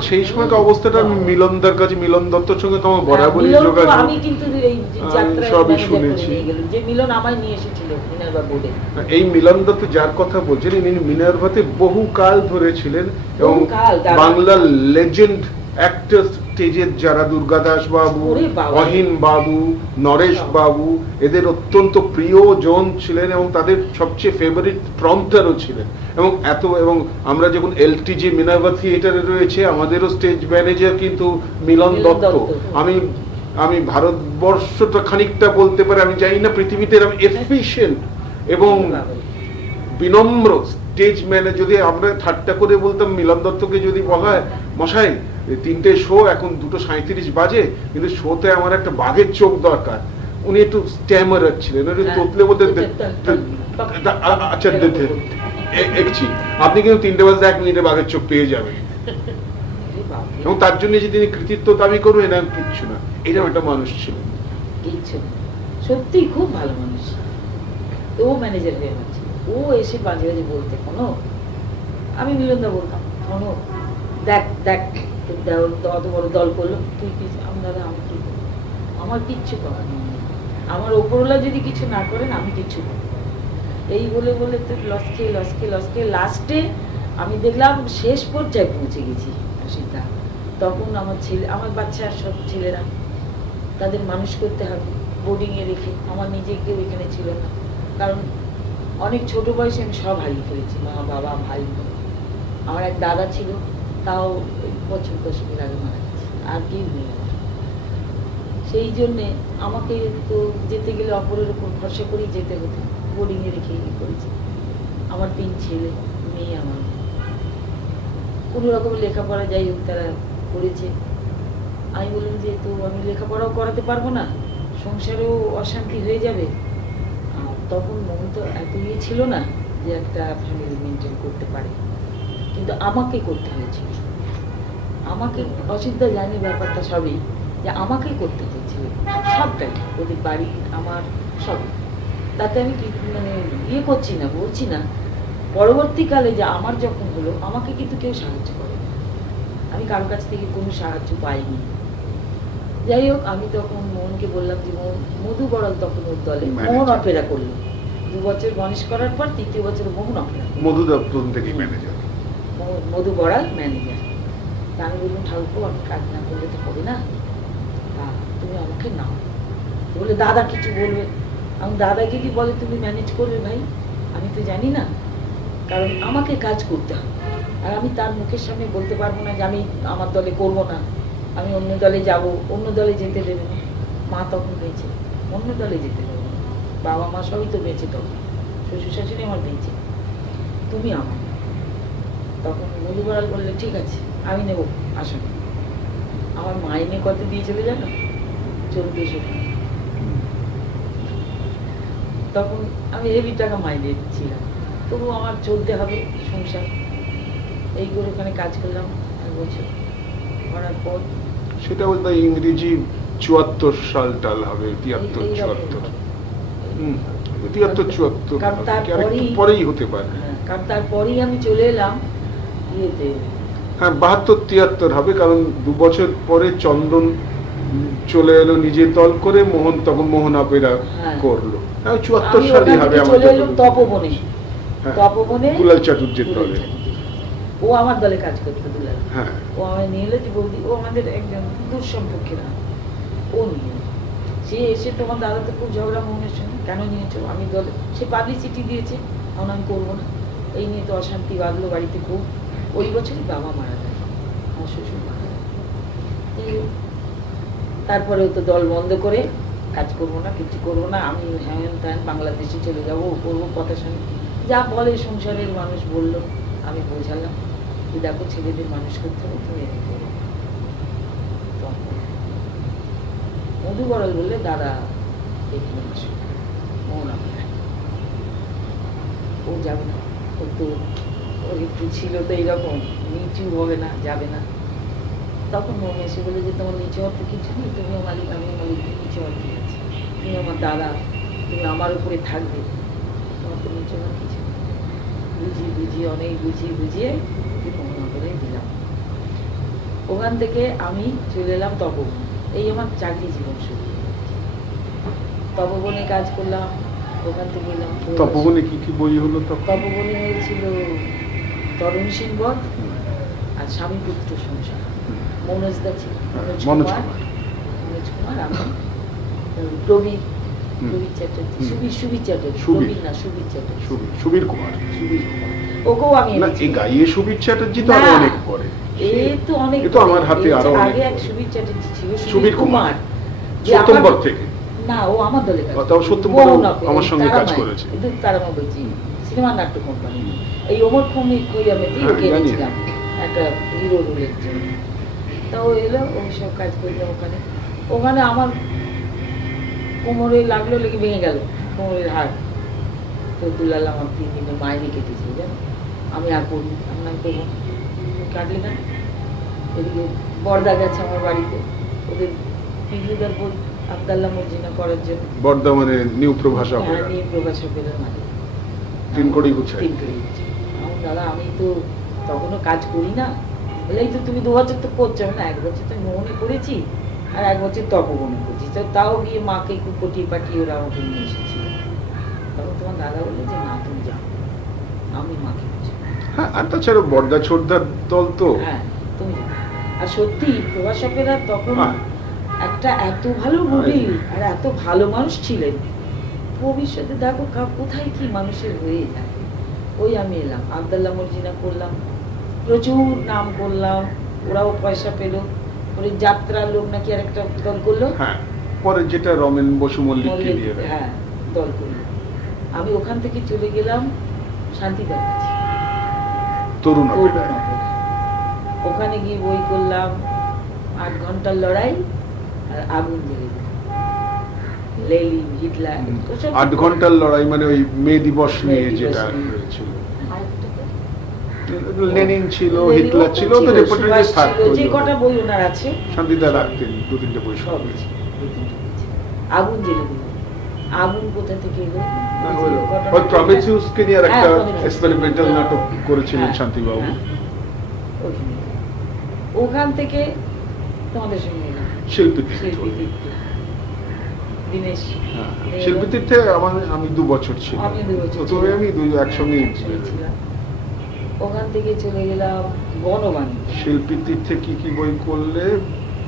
সেই সময়কার অবস্থাটা আমি মিলনদার কাছে, মিলন দত্তর সঙ্গে তো আমার বরাবরই মিলন তো যোগাযোগ, আমি কিন্তু এই যাত্রায় সবই ম্যানেজার করে শুনেছি। নিয়ে গেলাম, যে মিলন আমায় নিয়ে এসেছিল মিনার্ভা বোর্ডে। এই মিলন দত্ত যার কথা বলছেন, ইনি মিনার্ভাতে বহুকাল ধরে ছিলেন এবং বহুকাল, দাদা। বাংলার লেজেন্ড অ্যাক্টর স্টেজের যারা দুর্গাদাস বাবু, ওরে বাবা। অহিন বাবু, নরেশ বাবু, এদের অত্যন্ত প্রিয় জন ছিলেন এবং তাদের সবচেয়ে ফেভারিট প্রম্পটারও ছিলেন। এবং আমরা যখন এলটিজি মিনার্ভা থিয়েটারে রয়েছে, আমাদেরও স্টেজ ম্যানেজার কিন্তু মিলন দত্ত। আমি ভারতবর্ষটা খানিকটা বলতে পারি, আমি জানি না পৃথিবীতে এরকম এফিশিয়েন্ট এবং বিনম্র স্টেজ ম্যানেজার। যদি আমরা ঠাট্টা করে বলতাম মিলন দত্তকে, যদি বলা হয় মশাই 3টে শো, এখন 2:37 বাজে, কিন্তু শোতে আমার একটা বাঘের চোখ দরকার, উনি একটু স্ট্যামার ছিলেন, তোতলে বলতে আচ্ছা দেখছি আপনি কিন্তু 3টে বাজে 1 মিনিটে বাঘের চোখ পেয়ে যাবেন, এবং তার জন্য যে তিনি কৃতিত্ব দাবি করবেন এরকম কিচ্ছু না। এরকম একটা মানুষ ছিলেন, কিচ্ছু না, সত্যি খুব ভালো মানুষ। ও ম্যানেজার হয়ে আছে, ও এসে বাজে বাজে বলতে, কোনো আমি মিলনদা বলতাম, কোনো দেখ দেখ অত বড় দল করলো, তুই কি? আমি দাদা আমি কি করবো, আমার কিচ্ছু করার নেই, আমার ওপরওয়ালা যদি কিছু না করেন আমি কিচ্ছু করবো। এই বলে বলে তো লস খেয়ে লাস্টে আমি দেখলাম শেষ পর্যায়ে পৌঁছে গেছি সীতা। তখন আমার বাচ্চা সব ছেলেরা, তাদের মানুষ করতে হবে বোর্ডিংয়ে রেখে, আমার নিজে কেউ এখানে ছিল না, কারণ অনেক ছোট বয়সে আমি সব হারিয়ে ফেলেছি, মা বাবা ভাই বোন। আমার এক দাদা ছিল, তাও বছর 10 আগে মারা গেছে, আর কেউ নেই আমার। সেই জন্যে আমাকে তো যেতে গেলে অপরের উপর ভরসা করেই যেতে হতো, বোর্ডিংয়ে রেখে করেছি। আমার 3 ছেলে মেয়ে, আমার কোনো রকম লেখাপড়া যাই হোক তারা করেছে। আমি বললাম যে তো আমি লেখাপড়াও করাতে পারবো না, সংসারেও অশান্তি হয়ে যাবে। তখন মন তো এত ছিল না যে একটা ফ্যামিলি মেনটেন করতে পারে, কিন্তু আমাকে করতে হয়েছিল। আমাকে অসুবিধা জানি ব্যাপারটা সবই, যে আমাকেই করতে হয়েছিল সবটাই, ওদের বাড়ি আমার সব। তাতে আমি করছি না, বলছি না। পরবর্তীকালে যে আমার যখন হলো, আমাকে কিন্তু কেউ সাহায্য করে, আমি কারোর কাছ থেকে কোনো সাহায্য পাইনি। যাই হোক, আমি তখন মোহনকে বললাম যে মধু বড়াল তখন ওর দলে মোহন অপেরা করলো 2 বছর গণেশ করার পর, 3য় বছর মোহন অপেরা, মধু দপ্তর থেকে ম্যানেজার, মধু বড়াল ম্যানেজার। আমি বললাম ঠাকুর আমি কাজ না করলে তো হবে না, তুমি আমাকে নাও। বলে দাদা কিছু বলবে, আমি দাদা যদি বলে তুমি ম্যানেজ করবে ভাই, আমি তো জানি না, কারণ আমাকে কাজ করতে হবে। আর আমি তার মুখের সামনে বলতে পারবো না যে আমি আমার দলে করবো না, আমি অন্য দলে যাব, অন্য দলে যেতে দেবে না। মা তখন বেঁচে, অন্য দলে যেতে দেবে না, বাবা মা সবই তো বেঁচে, তখন শ্বশুর শাশুড়ি আমার বেঁচে, তুমি আমার। তখন মধু বড়াল বললে ঠিক আছে আমি নেবো, আসুন। আমার মাইনে কত দিয়ে চলে জানো? 1400 টাকা। তখন আমি হেভি টাকা মাইনে ছিলাম, তবু আমার চলতে হবে সংসার। এই করে ওখানে কাজ করলাম 1 বছর, করার পর সেটা বলতে ইংরেজি 74 সাল টাল হবে, 73-74, 73-74 পরেই হতে পারে। কারণ তারপরেই আমি চলে এলাম ইয়েতে, হ্যাঁ 72-73 হবে, কারণ 2 বছর পরে চন্দন চলে এলো নিজের দল করে, মোহন তখন মোহন অপেরা করলো, 74 সালই হবে। চলে এলো তপবনে, তপবনে দুলাল চাটুর্যের দলে, ও আমার দলে কাজ করতো। দুলাল, হ্যাঁ, ও আমায় নিয়ে এলো যে বৌদি, ও আমাদের একজন দূর সম্পর্কের, ও নিয়ে সে এসে, তোমার দাদা তো খুব ঝগড়া মোহনের সঙ্গে, কেন নিয়েছো? আমি দলে, সে পাবলিসিটি দিয়েছে, এখন আমি করবো না, এই নিয়ে তো অশান্তি বাঁধলো বাড়িতে খুব। ওই বছরই বাবা মারা যায়, আমার শ্বশুর মারা যায়। তারপরে তো দল বন্ধ করে কাজ করবো না, কিছু করবো না, আমি হ্যান ত্যান বাংলাদেশে চলে যাবো, করবো কথা শুনে, যা বলে সংসারের মানুষ বললো। আমি বোঝালাম যে দেখো ছেলেদের মানুষ করতে হবে, তুমি এরকম করো। মধু বড়াল বললে দাদা এখানে আসো, ও যাবে না, ও তো ওর একটু ছিল তো এইরকম, নিচু হবে না, যাবে না। তখন মোম এসে বলে যে তোমার নিচে হওয়ার তো কিছু নেই, তুমিও মালিক আমিও মালিক, নিচে হওয়ার কি আছে, তুমি আমার দাদা, তুমি আমার উপরে থাকবে, তোমার তো নিচে হওয়ার কিছু নেই। বুঝিয়ে অনেক বুঝিয়ে মোহন করে দিলাম। ওখান থেকে আমি চলে এলাম তপবন। এই আমার চাকরি জীবন শুরু। তপবনে কাজ করলাম, ওখান থেকে এলাম। তপবনে কি কি বই হলো? তপবনে হয়েছিল তরুণ সিং বধ আর স্বামী পুত্র সংসার। মনোজ দা ছিল, মনোজ কুমার, আমি প্রবীর চ্যাটার্জি, সুবীর চ্যাটার্জি, প্রবীর না সুবীর চ্যাটার্জি, সুবীর কুমার। ওকেও আমি এই গাইয়ে সুবীর চ্যাটার্জি তো আরো অনেক পরে। তো অনেক, তো আমার হাতে আরো আগে এক সুবীর চ্যাটার্জি ছিল, সুবীর কুমার সত্যম্বর থেকে। না, ও আমার দলে কাজ তাও সত্যম্বর আমার সঙ্গে কাজ করেছে। তারা বলছি সিনেমা নাট্য কোম্পানি। এই ওমর খৈয়ামেতে ওকে এনেছিলাম একটা হিরো রোলের জন্য। তা ও এলো, ওই সব কাজ করলাম ওখানে। ওখানে আমার কোমরে লাগলো, লেগে ভেঙে গেল কোমরের হাড়। তো দুলাল আমার 3 দিনের মাইনে কেটেছিল, জানো। আমি আর করি, আমি নাম করবো, কাটলি না। এদিকে বর্দা গেছে আমার বাড়িতে ওদের পিগুদার বই আবদাল্লাহ মর্জিনা করার জন্য। বর্দা মানে নিউ প্রভাষা? হ্যাঁ, নিউ প্রভাষা পেলের মালিক। 3 কোটি গুছাই। আমার দাদা, আমি তো তখনও কাজ করি না। বলে এই তো তুমি 2 বছর তো করছো না, 1 বছর তো মোহনে করেছি আর 1 বছর তপবনে করছি। তাও গিয়ে মাকে কুপটি পাঠিয়ে ওরা আমাকে নিয়ে এসেছিল। তখন তোমার দাদা বললো যে না, তুমি যাও, আমি মাকে বুঝি। হ্যাঁ, আর তাছাড়া বর্দা ছোটদার দল তো। হ্যাঁ, তুমি যাও। আর সত্যি প্রভাষকেরা তখন একটা এত ভালো মুভি আর এত ভালো মানুষ ছিলেন। ভবিষ্যতে দেখো কোথায় কি মানুষের হয়ে যায়। ওই আমি এলাম, আবদাল্লাহ মর্জিনা করলাম, প্রচুর নাম করলাম, ওরাও পয়সা পেল। ওই যাত্রার লোক নাকি আর একটা দল করলো। হ্যাঁ, পরে যেটা রমেন বসু মল্লিককে দিয়ে। হ্যাঁ, দল করলো। আমি ওখান থেকে চলে গেলাম শান্তিদার কাছে, তরুণ। ওখানে গিয়ে বই করলাম 8 ঘন্টার লড়াই আর আগুন জ্বেলে দিল, লেলিন, হিটলার। 8 ঘন্টার লড়াই মানে ওই মে দিবস নিয়ে যেটা হয়েছিল। লেনিন ছিল, হিটলার ছিল, তো রিপোর্টারে থাকতো। যে কটা বই ওনার আছে শান্তিদা রাখতেন 2-3টে বই সব। আগুন জ্বেলে দিল। আগুন কোথা থেকে এলো? ওই প্রমিথিউসকে নিয়ে একটা এক্সপেরিমেন্টাল নাটক করেছিলেন শান্তিবাবু। ওখান থেকে তোমাদের সঙ্গে শিল্পী দিনেশ। শিল্পী তীর্থে আমি 2 বছর ছিলাম। আমি একসঙ্গে ছিলাম। ওখান থেকে চলে গেলাম বনবাণী। শিল্পী তীর্থে কি কি বই করলে?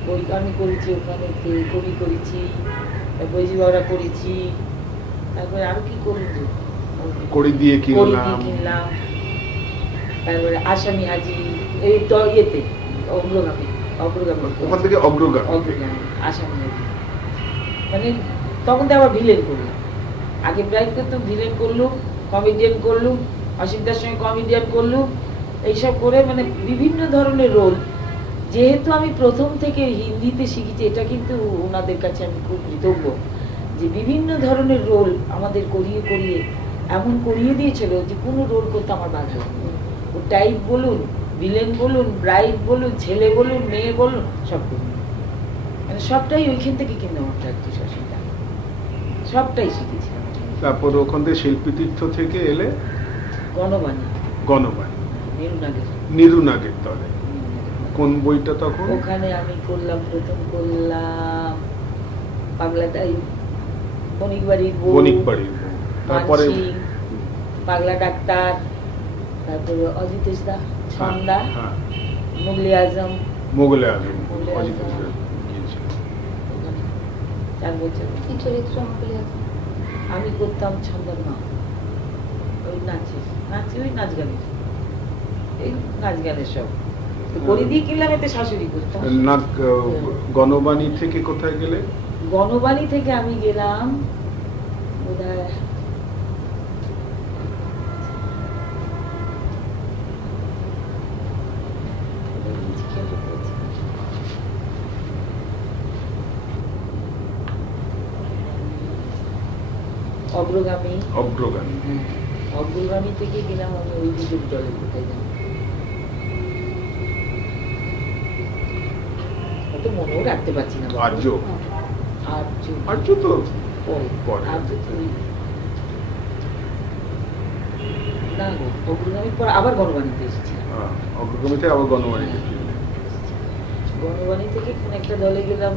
বই আমি করেছি ওখানে, কবি করেছি, বইজিবাওরা করেছি, তারপরে আরো কি করলাম, কড়ি দিয়ে কিনলাম, তারপরে আসামি হাজি, এই তো ইয়েতে অগ্রগামী ওখান থেকে অগ্রগামী আসামি হাজি। মানে তখন তো আবার ভিলেন করলাম। আগে প্রায় করতাম, ভিলেন করলুম, কমেডিয়ান করলুম, অসিন্তার সঙ্গে কমেডিয়ান করলুম, এইসব করে মানে বিভিন্ন ধরনের রোল। যেহেতু আমি প্রথম থেকে হিন্দিতে শিখেছি, এটা কিন্তু ওনাদের কাছে আমি খুব কৃতজ্ঞ যে বিভিন্ন ধরনের রোল আমাদের করিয়ে করিয়ে এমন করিয়ে দিয়েছিল যে কোনো রোল করতে আমার বাধা লাগবে। ও টাইপ বলুন, ভিলেন বলুন, ব্রাইড বলুন, ছেলে বলুন, মেয়ে বলুন, সব বলুন, মানে সবটাই ওইখান থেকে কিন্তু আমার প্র্যাকটিস অসুবিধা, সবটাই শিখেছিলাম। তারপর ওখান থেকে শিল্পী তীর্থ থেকে এলে গণবাণী, নিরুনাগের দলে। কোন বইটা তখন? ওখানে আমি করলাম, প্রথম করলাম পাগলাটাই, বণিকবাড়ির বউ, তারপরে পাগলা ডাক্তার, তারপরে অজিতেশ দা, ছন্দা, মুগলে আজম, অজিতেশ দা 4 বছর। কি চরিত্র মুগলে আজম? আমি করতাম ছন্দার মা, ওই ওই নাচ গানের, এই নাচ গানের সব করে দিয়ে কিনলাম, এতে শাশুড়ি করতাম। গণবাণী থেকে কোথায় গেলে? গণবাণী থেকে আমি গেলাম বোধহয় অগ্রগামী থেকে গেলাম আমি ওই দিকের দলে। কোথায় গেলাম অত মনেও রাখতে পারছি না। আর্য তো না গো, অগ্রগামীর পর আবার গণবাণীতে এসেছিলাম। অগ্রগামীতে আবার গণবাণীতে গণবাণী থেকে কোন একটা দলে গেলাম,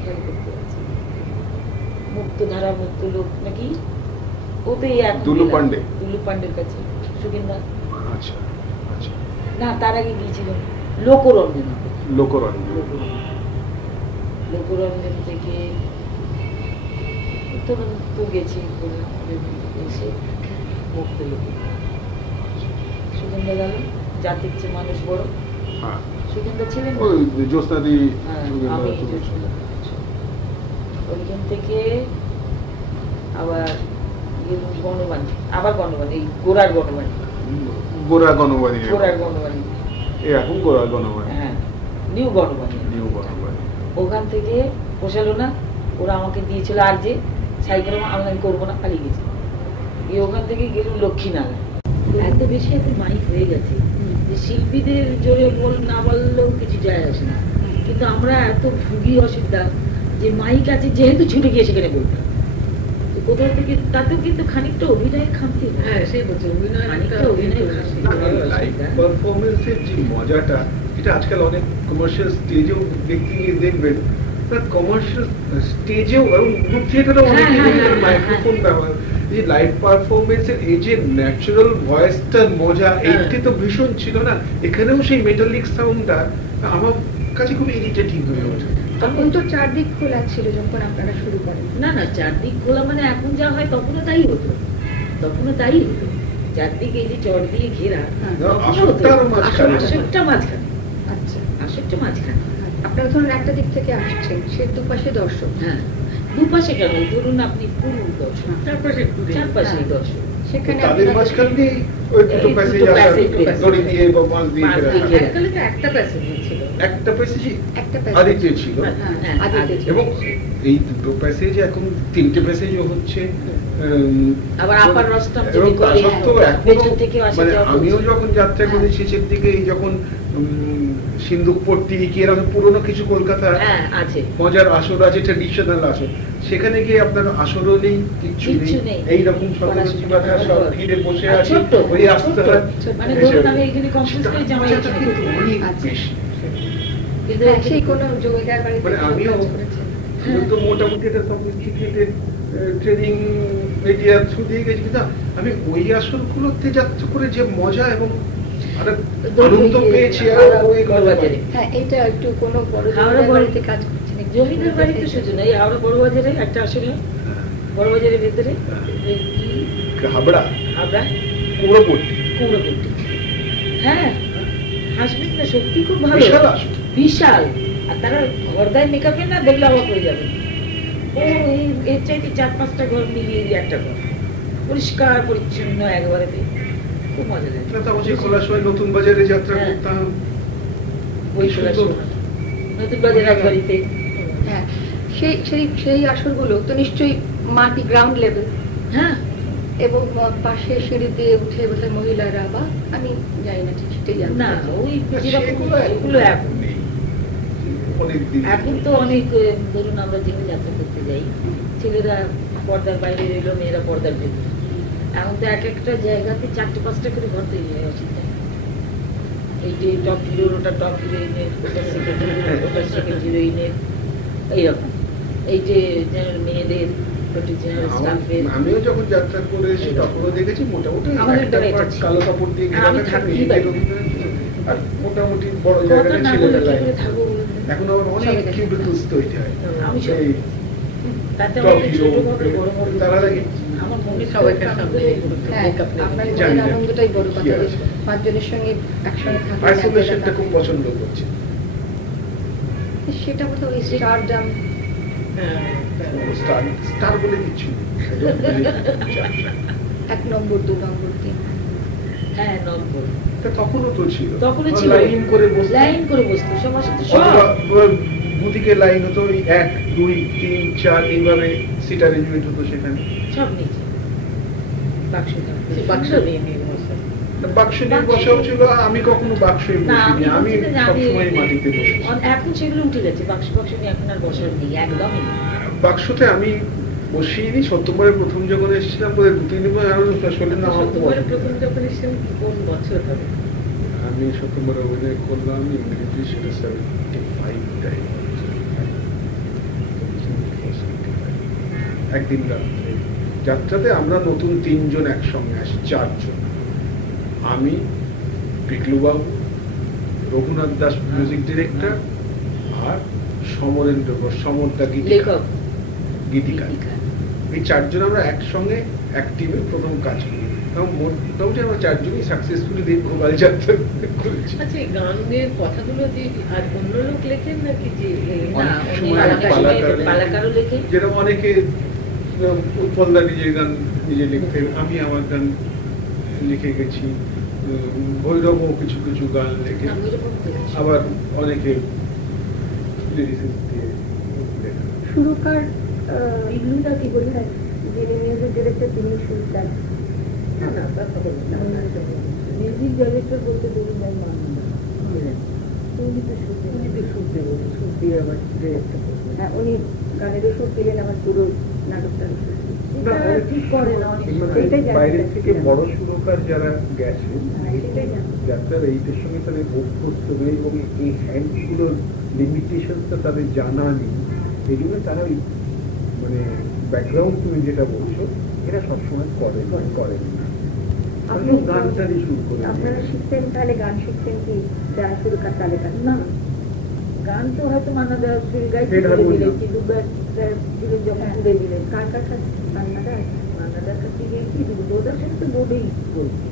খেয়াল করতে পারছি না। মুক্তধারা মুক্ত লোক নাকি, ওতেই এক দুলু পান্ডে। দুলু পান্ডের কাছে সুগেন্দা। আচ্ছা আচ্ছা। না, তার আগে গিয়েছিলাম লোকরঞ্জন। লোকরঞ্জন। লোকরঞ্জন থেকে তখন তো গেছি এসে মুক্ত লোক। সুগন্ধা গেল, জাতির চেয়ে মানুষ বড়। হ্যাঁ, সুগন্ধা ছিলেন ওই জ্যোৎস্নাদি। আমি ওইখান থেকে আবার গণবাণী, আবার গণবাণী, এই গোড়ার গণবাণী। গোড়া গণবাণী। গোড়ার গণবাণী, এখন গোড়া গণবাণী। হ্যাঁ, নিউ গণবাণী। নিউ গণবাণী। ওখান থেকে পোষালো না, ওরা আমাকে দিয়েছিল আর যে সাইকেল, আমি করবো না, পালিয়ে গেছি। ওখান থেকে গেলুম লক্ষ্মীনারায়ণ। এত বেশি এত মাইক হয়ে গেছে যে শিল্পীদের জোরে বল না বললেও কিছু যায় আসে না, কিন্তু আমরা এত ভুগি অসুবিধা যে মাইক আছে যেহেতু ছুটে গিয়ে সেখানে বলতাম। তো কোথাও থেকে তাতেও কিন্তু খানিকটা অভিনয়ের খামতি। হ্যাঁ, সেই বলছে খানিকটা অভিনয়ের খামতি। লাইভ পারফরমেন্সের যে মজাটা, এটা আজকাল অনেক কমার্শিয়াল স্টেজেও দেখতে গিয়ে দেখবেন, কমার্শিয়াল স্টেজেও এবং গ্রুপ থিয়েটারেও অনেক মাইক্রোফোন ব্যবহার, যে লাইভ পারফরমেন্সের এই যে ন্যাচারাল ভয়েসটার মজা, এইটি তো ভীষণ ছিল না। এখানেও সেই মেটালিক সাউন্ডটা আমার কাছে খুব ইরিটেটিং হয়ে ওঠে। তখন তো চারদিক খোলা ছিল যখন আপনারা শুরু করেন। না না, চারদিক খোলা মানে এখন যা হয় তখনও তাই হতো, তখনও তাই হতো। চারদিকে এই যে চট দিয়ে ঘেরা, আসরটা মাঝখানে। আচ্ছা, আসরটা মাঝখানে। আপনারা ধরুন একটা দিক থেকে আসছেন, সে দুপাশে দর্শক। হ্যাঁ, দুপাশে কেন, ধরুন আপনি পুরো দর্শক, চারপাশে দর্শক, সেখানে তাদের মাঝখান দিয়ে ওই দুটো প্যাসেজ দড়ি দিয়ে বা মাছ দিয়ে এককালে তো একটা প্যাসেজ ছিল, একটা প্যাসেজই একটা আদিতে ছিল। এবং এই দুটো প্যাসেজে এখন তিনটে প্যাসেজও হচ্ছে। আবার আপার রস্তম এবং যদি তা করে, সত্ত্বেও পেছন এখনো থেকে আসে মানে যাওয়া আমিও বলছে। যখন যাত্রা করি শেষের দিকে এই যখন সিন্ধুকপট্টি কি এরকম পুরোনো কিছু কলকাতা হ্যাঁ আছে, মজার আসর আছে, ট্রেডিশনাল আসর, সেখানে গিয়ে আপনার আসরও নেই, কিচ্ছু নেই, এইরকম সকাল সকাল সব ঘিরে বসে আর আছে, ছোট্ট, ওই আসতে হয়। মানে ধরুন আমি এখানে কনফিউজ করে জামাই মজাটা কিন্তু অনেক বেশি। কিন্তু সেই কোনো জমিদার বাড়িতে মানে আমিও তো মোটামুটি একটা সফিস্টিকেটেড ট্রেনিং মিডিয়া থ্রু দিয়ে গেছি, কিন্তু আমি ওই আসরগুলোতে যাত্রা করে যে মজা এবং আনন্দ পেয়েছি আর ওই বড়বাজারে। হ্যাঁ, এটা একটু কোনো বড় হাওড়া জমিদার বাড়িতে কাজ করছেন, জমিদার বাড়িতে শুধু না, এই হাওড়া বড়বাজারে একটা আসলে, বড়বাজারের ভেতরে হাবড়া হাবড়া কুমড়োপট্টি কুমড়োপট্টি। হ্যাঁ, হাসবেন না, সত্যি খুব ভালো, বিশাল আসর। বিশাল। আর তারা ঘরদায় মেকআপে না দেখলে অবাক হয়ে যাবে। ও এর চাইতে 4-5টা ঘর মিলিয়ে একটা ঘর, পরিষ্কার পরিচ্ছন্ন একবারে, খুব মজা লাগে। খোলার সময় নতুন বাজারে যাত্রা হ্যাঁ। করতাম, ওই নতুন বাজার রাজবাড়িতে। হ্যাঁ, সেই সেই সেই আসরগুলো তো নিশ্চয়ই মাটি গ্রাউন্ড লেভেল। হ্যাঁ, এবং পাশে সিঁড়ি দিয়ে উঠে বোধহয় মহিলারা, বা আমি জানি না ঠিক সেটাই জানি না ওই সেগুলো এগুলো এখন নেই, অনেকদিন। এখন তো অনেক, ধরুন আমরা যেখানে যাত্রা করতে যাই, ছেলেরা পর্দার বাইরে রইলো, মেয়েরা পর্দার ভেতরে। এখন তো এক একটা জায়গাতে 4-5টা করে ঘর তৈরি হয়ে অসুবিধা। এই যে টপ হিরোর, ওটা টপ হিরোইনের, ওটা সেকেন্ড হিরোইনের, ওটা সেকেন্ড হিরোইনের, এইরকম। এই যে মেয়েদের, জেনারেল স্টাফের। আমিও যখন যাত্রা করে এসেছি তখনও দেখেছি মোটামুটি আমাদের একটা দ্বারা part এটা কালো কাপড় দিয়ে ঘেরা আমি থাকে, থাকি মেয়েদের বাড়ি। আর মোটামুটি বড় জায়গাতে কথা না ছেলেরা বলে কি লাইন। করে থাকবো বলুন? এখন আবার অনেক সবাই কিউবিকলস তৈরি হয়। আমি সব- এই তাতে top আমাদের hero, ছোট বড় বড় বড় তারা লাগে আমার মনে সবাইকার সামনে হ্যাঁ, মেকআপ আপনার জানি মনের না আনন্দটাই বড় কি কথা। আছে। পাঁচজনের সঙ্গে একসঙ্গে থাকলে আইসোলেশনটা খুব পছন্দ করছে। সেটা বোধহয় ওই স্টারডাম। স্টার বলে কিচ্ছু নেই। 1 নম্বর 2 নম্বর 3। হ্যাঁ নম্বর তা তখনও তো ছিল, তখনও ছিল, লাইন করে বসতো, লাইন করে বসতো সবার সাথে সব। অথবা দুদিকে লাইন হতো, ওই 1, 2, 3, 4 এইভাবে সিট অ্যারেঞ্জমেন্ট হতো সেখানে। সব নিচে বাক্স থাকতো, বাক্স সুন্দর। নিয়ে নিয়ে বসে। বাক্স নিয়ে বসাও ছিল, আমি কখনো বাক্সে না, বসিনি, আমি বলছি না, সবসময় মাটিতে বসেছি। এখন সেগুলো উঠে গেছে, বাক্স বাক্স নিয়ে এখন আর বসার নেই, একদমই নেই। বাক্সতে আমি বসিনি। সত্যবারের প্রথম যখন এসেছিলাম, 2-3 দিন আরো শোনেন না আমার সত্যবারের প্রথম যখন এসেছেন কোন বছর হবে? আমি ৭বার অভিনয় করলাম ইংরেজি, সেটা 75 টাইম একদিন রাত্রে যাত্রাতে আমরা নতুন 3 জন একসঙ্গে আসি, 4 জন, আমি, পিকলুবাবু, রঘুনাথ দাস মিউজিক ডিরেক্টর, আর সমরেন্দ্র ঘোষ, সমরদা লেখক গীতিকার। এই 4 জন আমরা একসঙ্গে এক টিমে প্রথম কাজ করি এবং মোটামুটি আমরা 4 জনই সাকসেসফুলি দীর্ঘকাল যাত্রা করেছি। আচ্ছা, এই গানের কথাগুলো যে আর অন্য লোক লেখেন নাকি? যে না, অনেক সময় পালাকারও লেখেন, যেরকম অনেকে উৎপলদা নিজের গান নিজে লিখতেন, আমি আমার গান লিখে গেছি, ভৈরবও কিছু কিছু গান লেখে, আবার অনেকে লিরিসিস্ট দিয়ে লেখা। সুরকার ইবলুদা কি বললেন, যিনি মিউজিক ডিরেক্টর তিনি সুর দেন? না না, তা খবর না। মিউজিক ডাইরেক্টর বলতে ধরুন ভাই মানন্দা, উনি তো সুর দেবেন, সুর দিয়ে আবার ডিরেক্টর করবেন। হ্যাঁ, উনি গানেরও সুর দিলেন, আবার পুরো নাটকটার সুর ঠিক করে না। বাইরে থেকে বড় সুরকার যারা গেছে যাত্রার এইটার সঙ্গে তাদের অভ্যস্ত নেই এবং এই হ্যান্ডগুলোর লিমিটেশনটা তাদের জানা নেই, এই জন্য তারা মানে ব্যাকগ্রাউন্ড তুমি যেটা বলছো এরা সবসময় করেন না। আপনি গানটারই শুরু করেন। আপনারা শিখতেন তাহলে, গান শিখতেন কি যারা সুরকার তাদের কাছে? না, গান তো হয়তো মান্নাদা গাইতে কিন্তু যখন ঘুরে দিলেন কার কার কাছে? মান্নাদার কাছে গিয়েছি, ওদের সাথে তো বোর্ডেই বলছি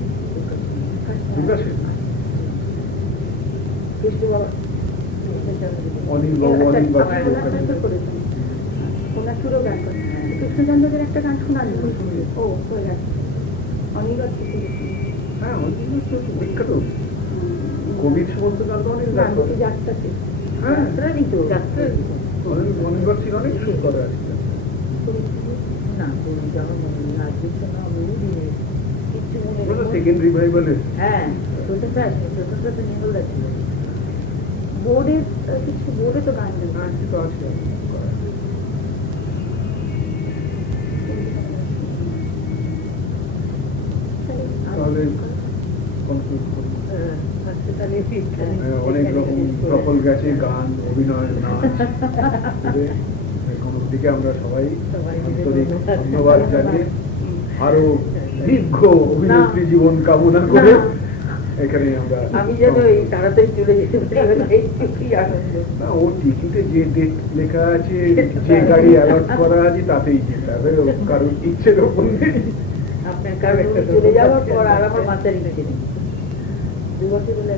কৃষ্ণ বাবা ওনার সুরও গান করেন। কৃষ্ণচন্দ্রের একটা গান শোনান, ও হয়ে গেছে অনির্বাণ। হ্যাঁ, বিখ্যাত কবির সমস্ত গান তো অনেক গান করে যাত্রাতে। হ্যাঁ, যাত্রারই তো যাত্রা অনির্বাণ ছিল অনেক সুর করে আছে। না কিছু মনে সেকেন্ড রিভাইভালে হ্যাঁ প্রথমটা তো নির্মলদা ছিল। বোর্ডে কিছু বোর্ডে তো গান তো আছে। তাহলে অনেক রকম সফল গেছে, গান, অভিনয়, নাচ, কোনো দিকে আমরা সবাই আন্তরিক ধন্যবাদ জানিয়ে আরো দীর্ঘ অভিনেত্রী জীবন কামনা করে এখানে আমরা আমি যেন এই তাড়াতাড়ি চলে যেতে পারি, না, ও টিকিটে যে ডেট লেখা আছে, যে গাড়ি অ্যালট করা আছে তাতেই যেতে হবে, কারণ ইচ্ছের ওপর নেই। আপনার কারণ চলে যাওয়ার পর আর আমার মাথার ইচ্ছে নেই। 2 বছর হলে